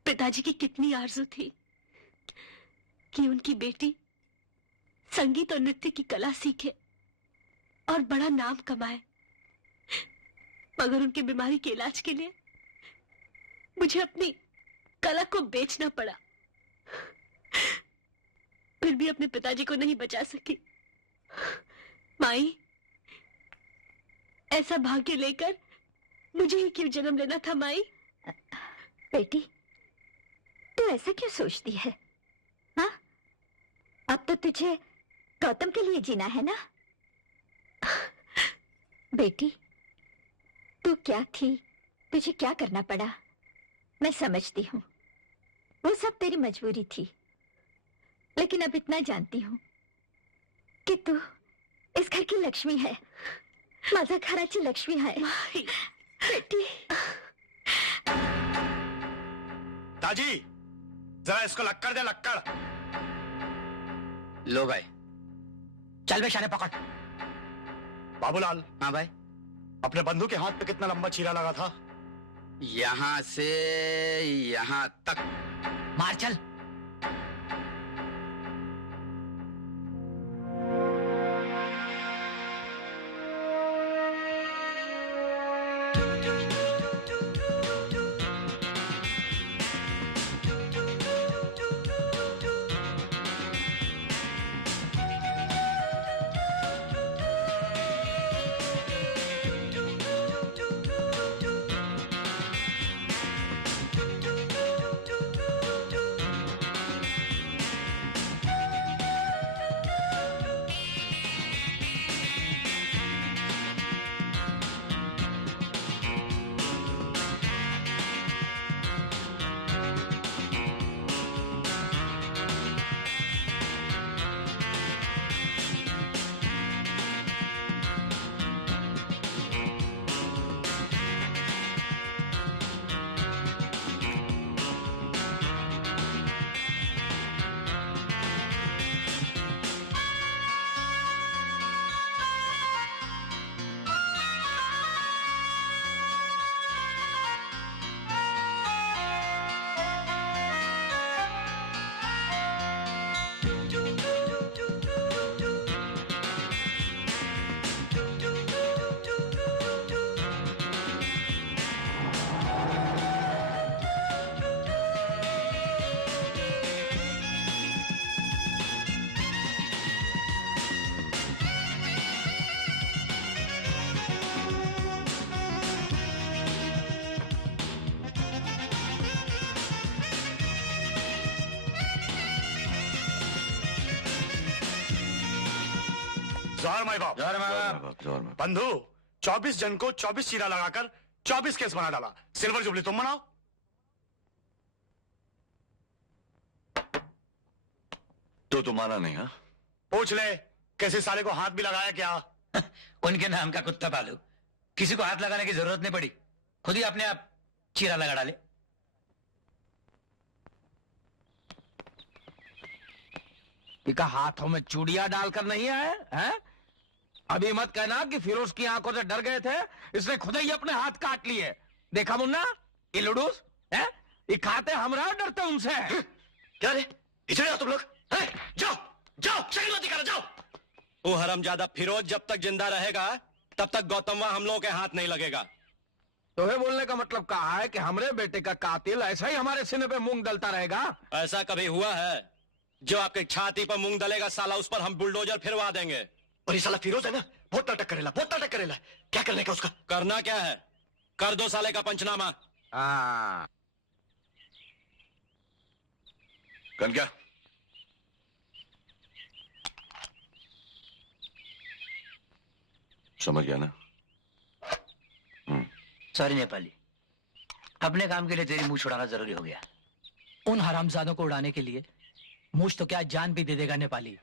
पिताजी की कितनी आरज़ू थी कि उनकी बेटी संगीत और नृत्य की कला सीखे और बड़ा नाम कमाए, मगर उनकी बीमारी के इलाज के लिए मुझे अपनी कला को बेचना पड़ा। फिर भी अपने पिताजी को नहीं बचा सकी। माई, ऐसा भाग्य लेकर मुझे ही क्यों जन्म लेना था माई? बेटी, तू ऐसा क्यों सोचती है? हाँ, अब तो तुझे गौतम के लिए जीना है ना? बेटी, तू क्या थी, तुझे क्या करना पड़ा, मैं समझती हूँ। वो सब तेरी मजबूरी थी, लेकिन अब इतना जानती हूँ कि तू इस घर की लक्ष्मी है, माझा घराची लक्ष्मी है। बेटी। ताजी, जरा इसको लक्कड़ दे, लक्कड़। लो भाई, चल बे शाने पकड़। बाबूलाल। हाँ भाई। अपने बंधु के हाथ पे कितना लंबा चीरा लगा था? यहाँ से यहाँ तक। मार चल। जोहर माई बाप। जोहर माई बाप। बंधु, 24 जन को 24 चीरा लगाकर 24 केस बना डाला। सिल्वर जुबली तुम मनाओ। तो तुम माना नहीं? हाँ, पूछ ले कैसे साले को हाथ भी लगाया क्या? उनके नाम का कुत्ता पालू, किसी को हाथ लगाने की जरूरत नहीं पड़ी, खुद ही अपने आप चीरा लगा डाले। इका हाथों में चूड़ियां डालकर नहीं आए हैं? अभी मत कहना कि फिरोज की आंखों से डर गए थे, इसने खुद ही अपने हाथ काट लिए। देखा मुन्ना, ये लुडूस है, ये खाते हमरा डरते उनसे। क्या रे, इधर आओ तुम लोग। जाओ जाओ, शकील करो, जाओ। वो हरामजादा फिरोज जब तक जिंदा रहेगा तब तक गौतमवा हम लोगों के हाथ नहीं लगेगा। तो है बोलने का मतलब कहा है कि हमरे बेटे का कातिल ऐसा ही हमारे सीने पे मूंग दलता रहेगा? ऐसा कभी हुआ है? जो आपके छाती पर मूंग दलेगा साला उस पर हम बुलडोजर फिरवा देंगे। और ये साला फिरोज है ना, बहुत नाटक करेला, बहुत नाटक करेला। क्या करने का उसका? करना क्या है, कर दो साले का पंचनामा। कनक्या, समझ गया ना? सॉरी नेपाली, अपने काम के लिए तेरी मुंह छुड़ाना जरूरी हो गया। उन हरामजादों को उड़ाने के लिए मुझ तो क्या जान भी दे देगा नेपाली।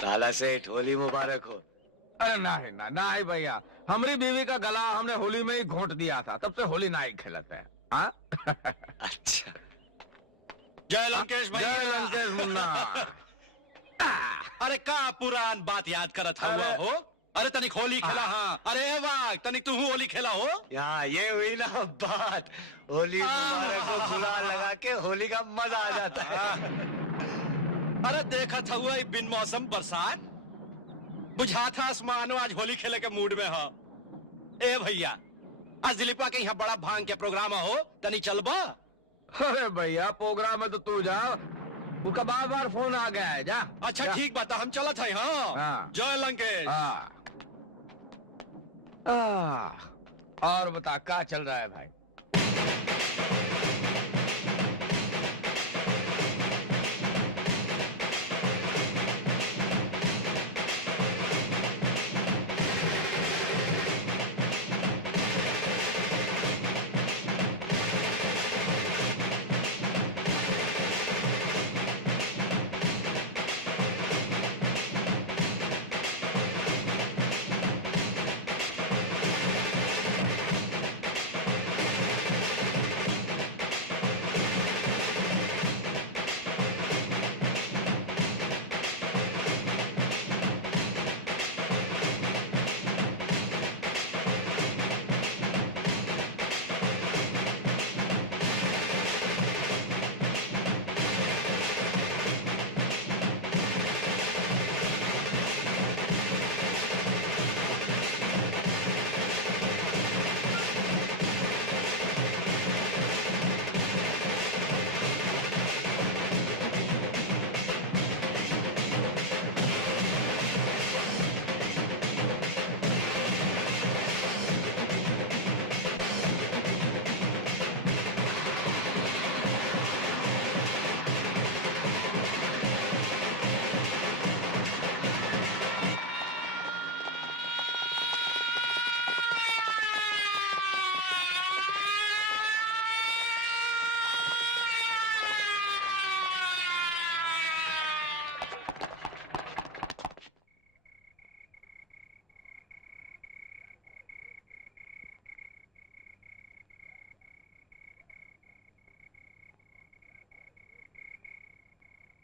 लाला सेठ, होली मुबारक हो। अरे नहीं ना, नहीं भैया, हमारी बीवी का गला हमने होली में ही घोंट दिया था, तब से होली ना ही खेलते हैं। हाँ? अच्छा। जय लंकेश भैया। जय लंकेश मुन्ना। अरे का पुरान बात याद करत हुआ हो? अरे तनिक होली खेला। हाँ, अरे वाह, तनिक तू होली खेला हो? यहाँ ये हुई ना बात, होली मुबारक को गुलाल लगा के होली का मजा आ जाता है। अरे देखा था हुआ बिन मौसम बरसात, बुझा था आसमानो आज होली खेले के मूड में हो। ए भैया, आज दिलीपा के यहाँ बड़ा भांग के प्रोग्राम हो, तनी चलबा? अरे भैया, प्रोग्राम है तो तू जा, उसका बार बार फोन आ गया है। जा। अच्छा ठीक बात, हम चला था। हाँ, जय लंकेश। और बता क्या चल रहा है भाई?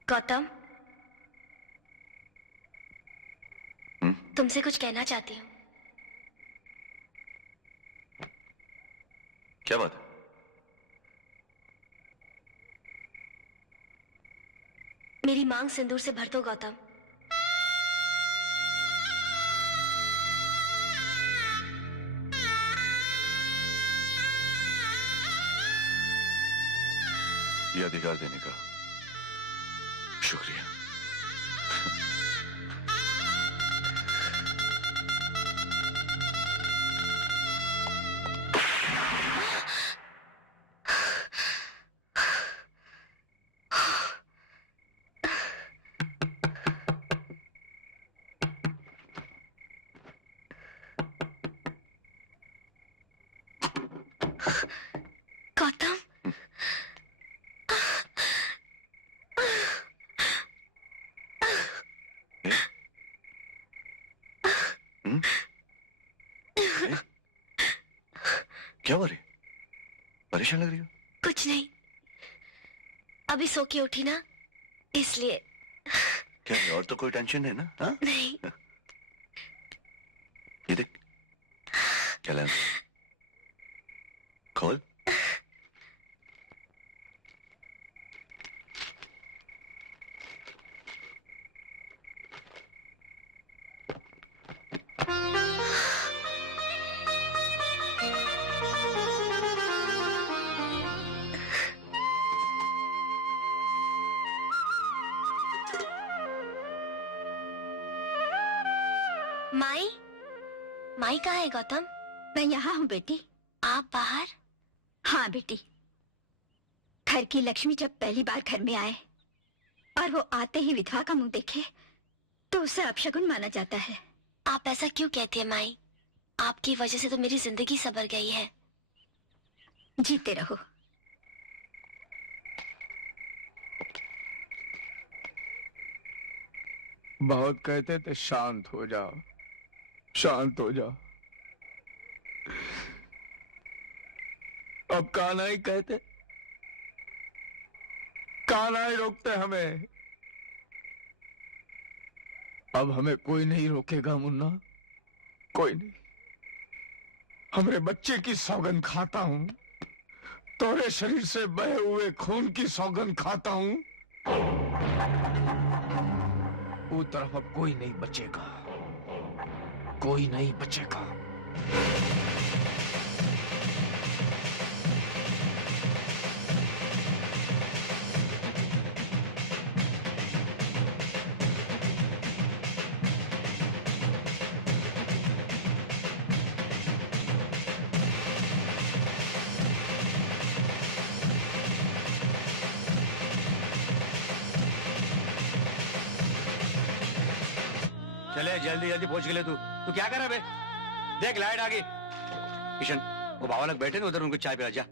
गौतम, तुमसे कुछ कहना चाहती हूँ। क्या बात है? मेरी मांग सिंदूर से भर दो गौतम। ये अधिकार देने का शुक्रिया। गौतम, क्या हो रही? परेशान लग रही हो? कुछ नहीं, अभी सो के उठी ना, इसलिए। क्या है, और तो कोई टेंशन है ना? हाँ? नहीं। ये देख, क्या लेंस? खोल। माई, माई कहाँ है गौतम? मैं यहाँ हूँ बेटी। आप बाहर? हाँ बेटी, घर की लक्ष्मी जब पहली बार घर में आए और वो आते ही विधवा का मुंह देखे तो उसे अपशगुन माना जाता है। आप ऐसा क्यों कहती है माई? आपकी वजह से तो मेरी जिंदगी संवर गई है। जीते रहो। बहुत कहते थे शांत हो जाओ, शांत हो जाओ। अब कान्हा ही कहते, कान्हा ही रोकते हमें। अब हमें कोई नहीं रोकेगा मुन्ना, कोई नहीं। हमरे बच्चे की सौगंध खाता हूं, तोरे शरीर से बहे हुए खून की सौगंध खाता हूं। वो तरफ अब कोई नहीं बचेगा, कोई नहीं बचेगा। चले जल्दी जल्दी पहुंच गए। तू क्या कर रहा है बे? देख लाइट आ गई। किशन, वो बाबा लोग बैठे ना उधर, उनको चाय पिला जा।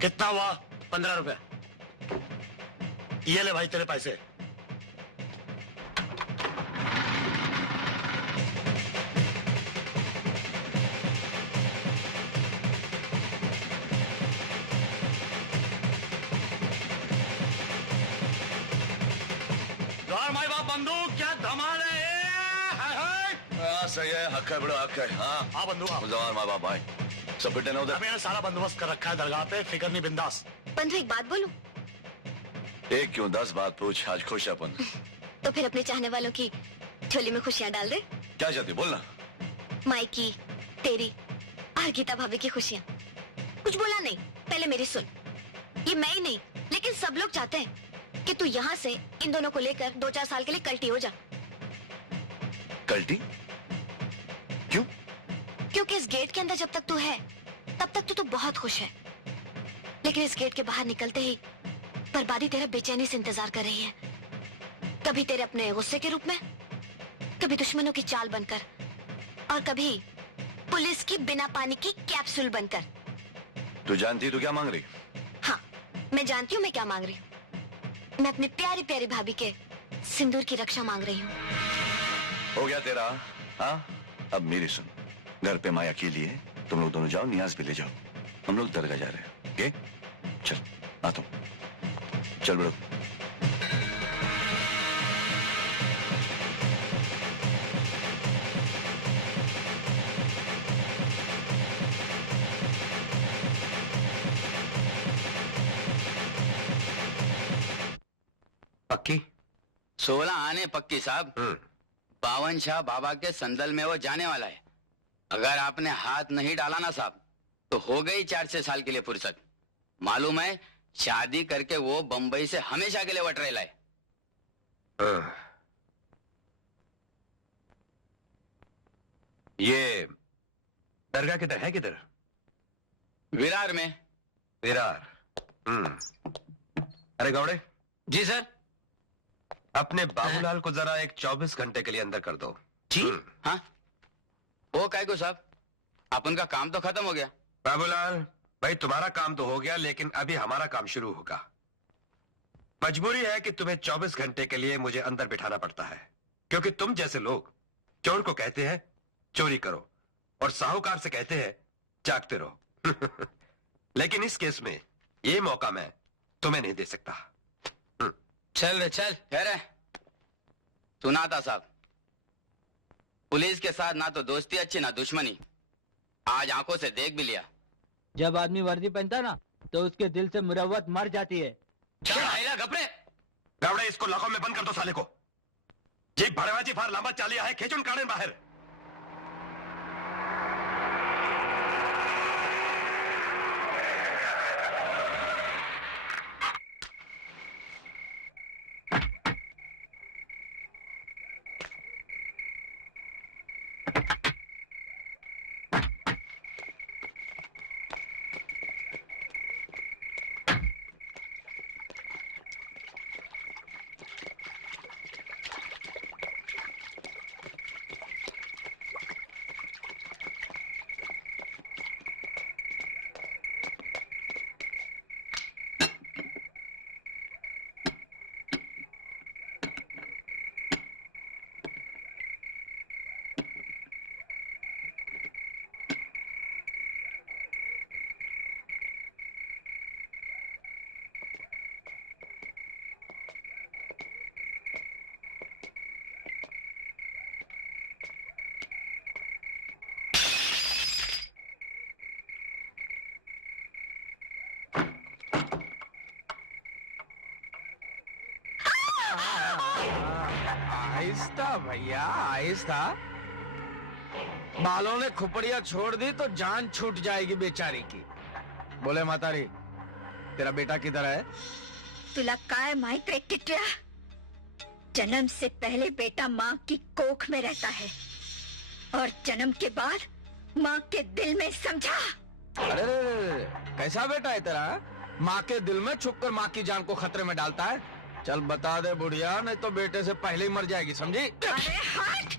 कितना हुआ? 15 रुपए। ये ले भाई तेरे पैसे। माई बाप बंदूक, क्या धमाल है? हाँ सही है, हक है बड़ा हक है। हाँ बंदू जवान माँ बाप भाई सब बेटे ना उधर। मैंने सारा बंदोबस्त कर रखा है दरगाह पे, फिक्र नहीं, बिंदास। बंधु एक बात बोलूं? एक क्यों 10 बात पूछ, आज खुश है अपन। तो फिर अपने चाहने वालों की झोली में खुशियां डाल दे। क्या चाहती बोलना? माई की, तेरी और गीता भाभी की खुशियां। कुछ बोला नहीं, पहले मेरी सुन। ये मैं ही नहीं, लेकिन सब लोग चाहते हैं कि तू यहाँ से इन दोनों को लेकर 2-4 साल के लिए कल्टी हो जा। कल्टी? क्यों? क्योंकि इस गेट के अंदर जब तक तू है तब तक तो तू बहुत खुश है, लेकिन इस गेट के बाहर निकलते ही बर्बादी तेरा बेचैनी से इंतजार कर रही है। कभी तेरे अपने गुस्से के रूप में, कभी दुश्मनों की चाल बनकर, और कभी पुलिस की बिना पानी की कैप्सूल बनकर। तू जानती तू क्या मांग रही? हाँ, मैं जानती हूँ मैं क्या मांग रही हूँ। मैं अपनी प्यारी प्यारी भाभी के सिंदूर की रक्षा मांग रही हूँ। हो गया तेरा? हाँ, अब मेरी सुन। घर पे माया के लिए तुम लोग दोनों जाओ, नियाज भी ले जाओ। हम लोग दरगाह जा रहे हैं। ओके? चल आता हूँ। चल बड़ो। पक्की? 16 आने पक्की साहब। बावन शाह बाबा के संदल में वो जाने वाला है। अगर आपने हाथ नहीं डाला ना साहब तो हो गई 4-6 साल के लिए फुर्सत। मालूम है, शादी करके वो बंबई से हमेशा के लिए वटरे लाए। ये दरगाह किधर है? किधर? विरार में। विरार। अरे गौड़े। जी सर। अपने बाबूलाल को जरा एक 24 घंटे के लिए अंदर कर दो। जी हाँ। वो काय को साहब, अपन का काम तो खत्म हो गया। बाबूलाल भाई, तुम्हारा काम तो हो गया, लेकिन अभी हमारा काम शुरू होगा। मजबूरी है कि तुम्हें 24 घंटे के लिए मुझे अंदर बिठाना पड़ता है, क्योंकि तुम जैसे लोग चोर को कहते हैं चोरी करो और साहूकार से कहते हैं जागते रहो। लेकिन इस केस में ये मौका मैं तुम्हें नहीं दे सकता। चल रे चल। अरे सुना था साहब, पुलिस के साथ ना तो दोस्ती अच्छी ना दुश्मनी। आज आंखों से देख भी लिया। जब आदमी वर्दी पहनता है ना तो उसके दिल से मुरव्वत मर जाती है। घपड़े गावड़े, इसको लाखों में बंद कर दो साले को। जी भड़वाची फार लांबा चालिया है, खेचुन काढ़े बाहर। आहिस्ता भैया आहिस्ता। बालों ने खुपड़िया छोड़ दी तो जान छूट जाएगी बेचारी की। बोले मातारी, तेरा बेटा किधर है? तुला काय माहित रे टिटिया, जन्म से पहले बेटा माँ की कोख में रहता है और जन्म के बाद माँ के दिल में, समझा? अरे कैसा बेटा है तेरा? माँ के दिल में छुपकर माँ की जान को खतरे में डालता है। चल बता दे बुढ़िया, नहीं तो बेटे से पहले ही मर जाएगी, समझी? अरे हट!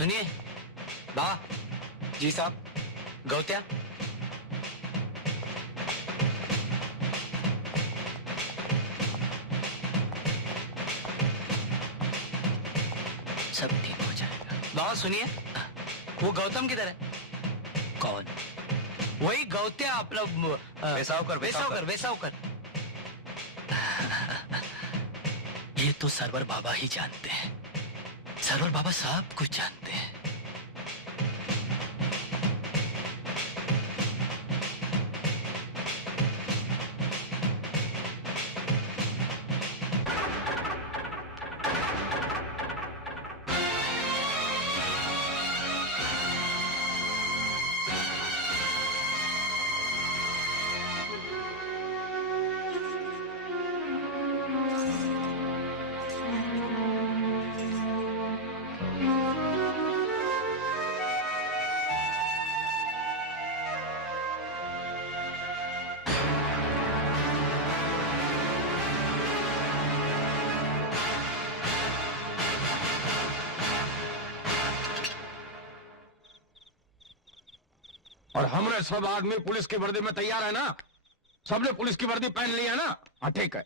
सुनिए बाबा जी साहब। गौत्या सब ठीक हो जाएगा। बाबा सुनिए, वो गौतम किधर है? कौन? वही गौत्या अपना वेसावकर। ये तो सरवर बाबा ही जानते हैं। सरवर बाबा सब कुछ जानते हैं। और हमरे सब आदमी पुलिस की वर्दी में तैयार है ना? सबने पुलिस की वर्दी पहन ली है ना? हाँ ठीक है।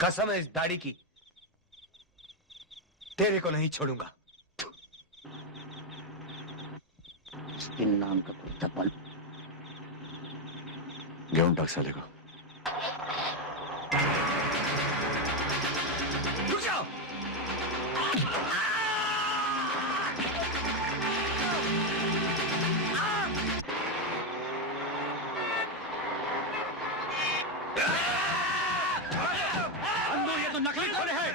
कसम है इस दाढ़ी की, तेरे को नहीं छोड़ूंगा। इन नाम का कुत्ता पल गेहूं टक साले को। रुक जाओ। अंदर ये तो नकली घोड़े हैं।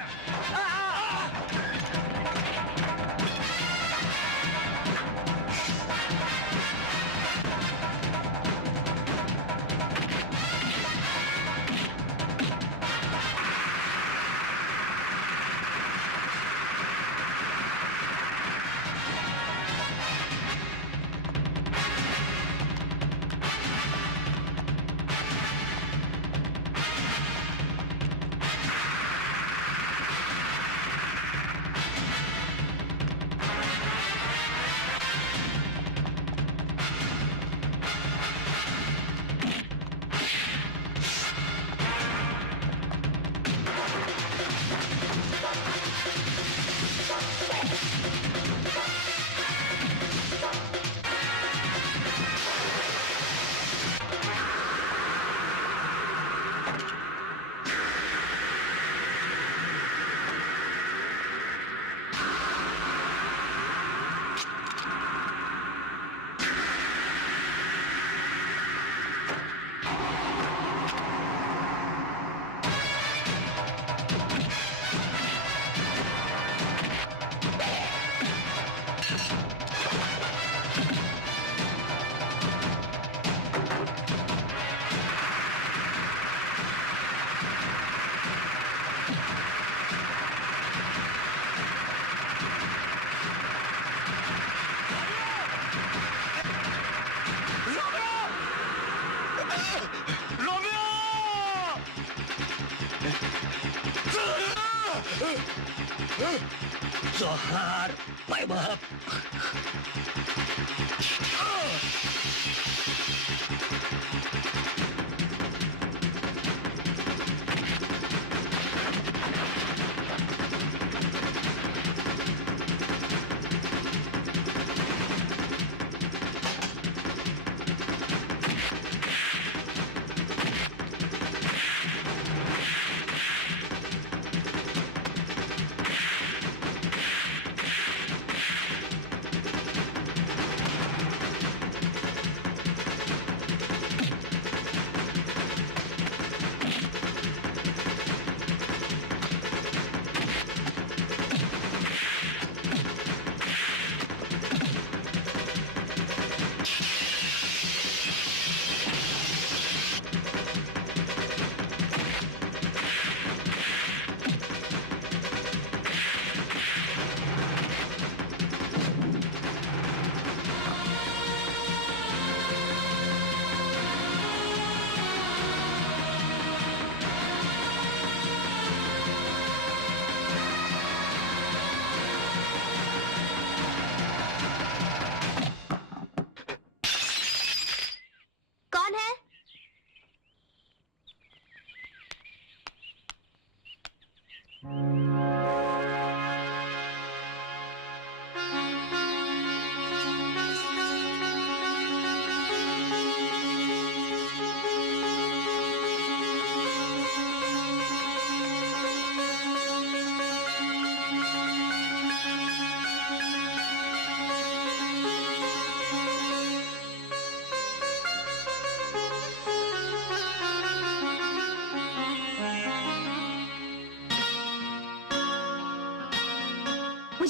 जोहार माय बाप।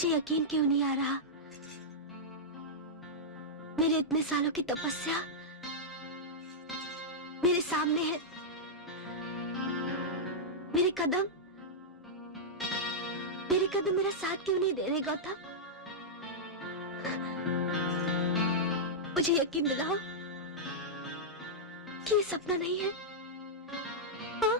मुझे यकीन क्यों नहीं आ रहा, मेरे इतने सालों की तपस्या मेरे सामने है। मेरे कदम मेरा साथ क्यों नहीं दे रहे गौतम? मुझे यकीन दिलाओ कि ये सपना नहीं है। हाँ?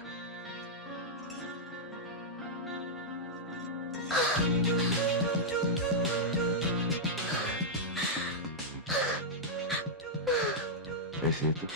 ऐसे तो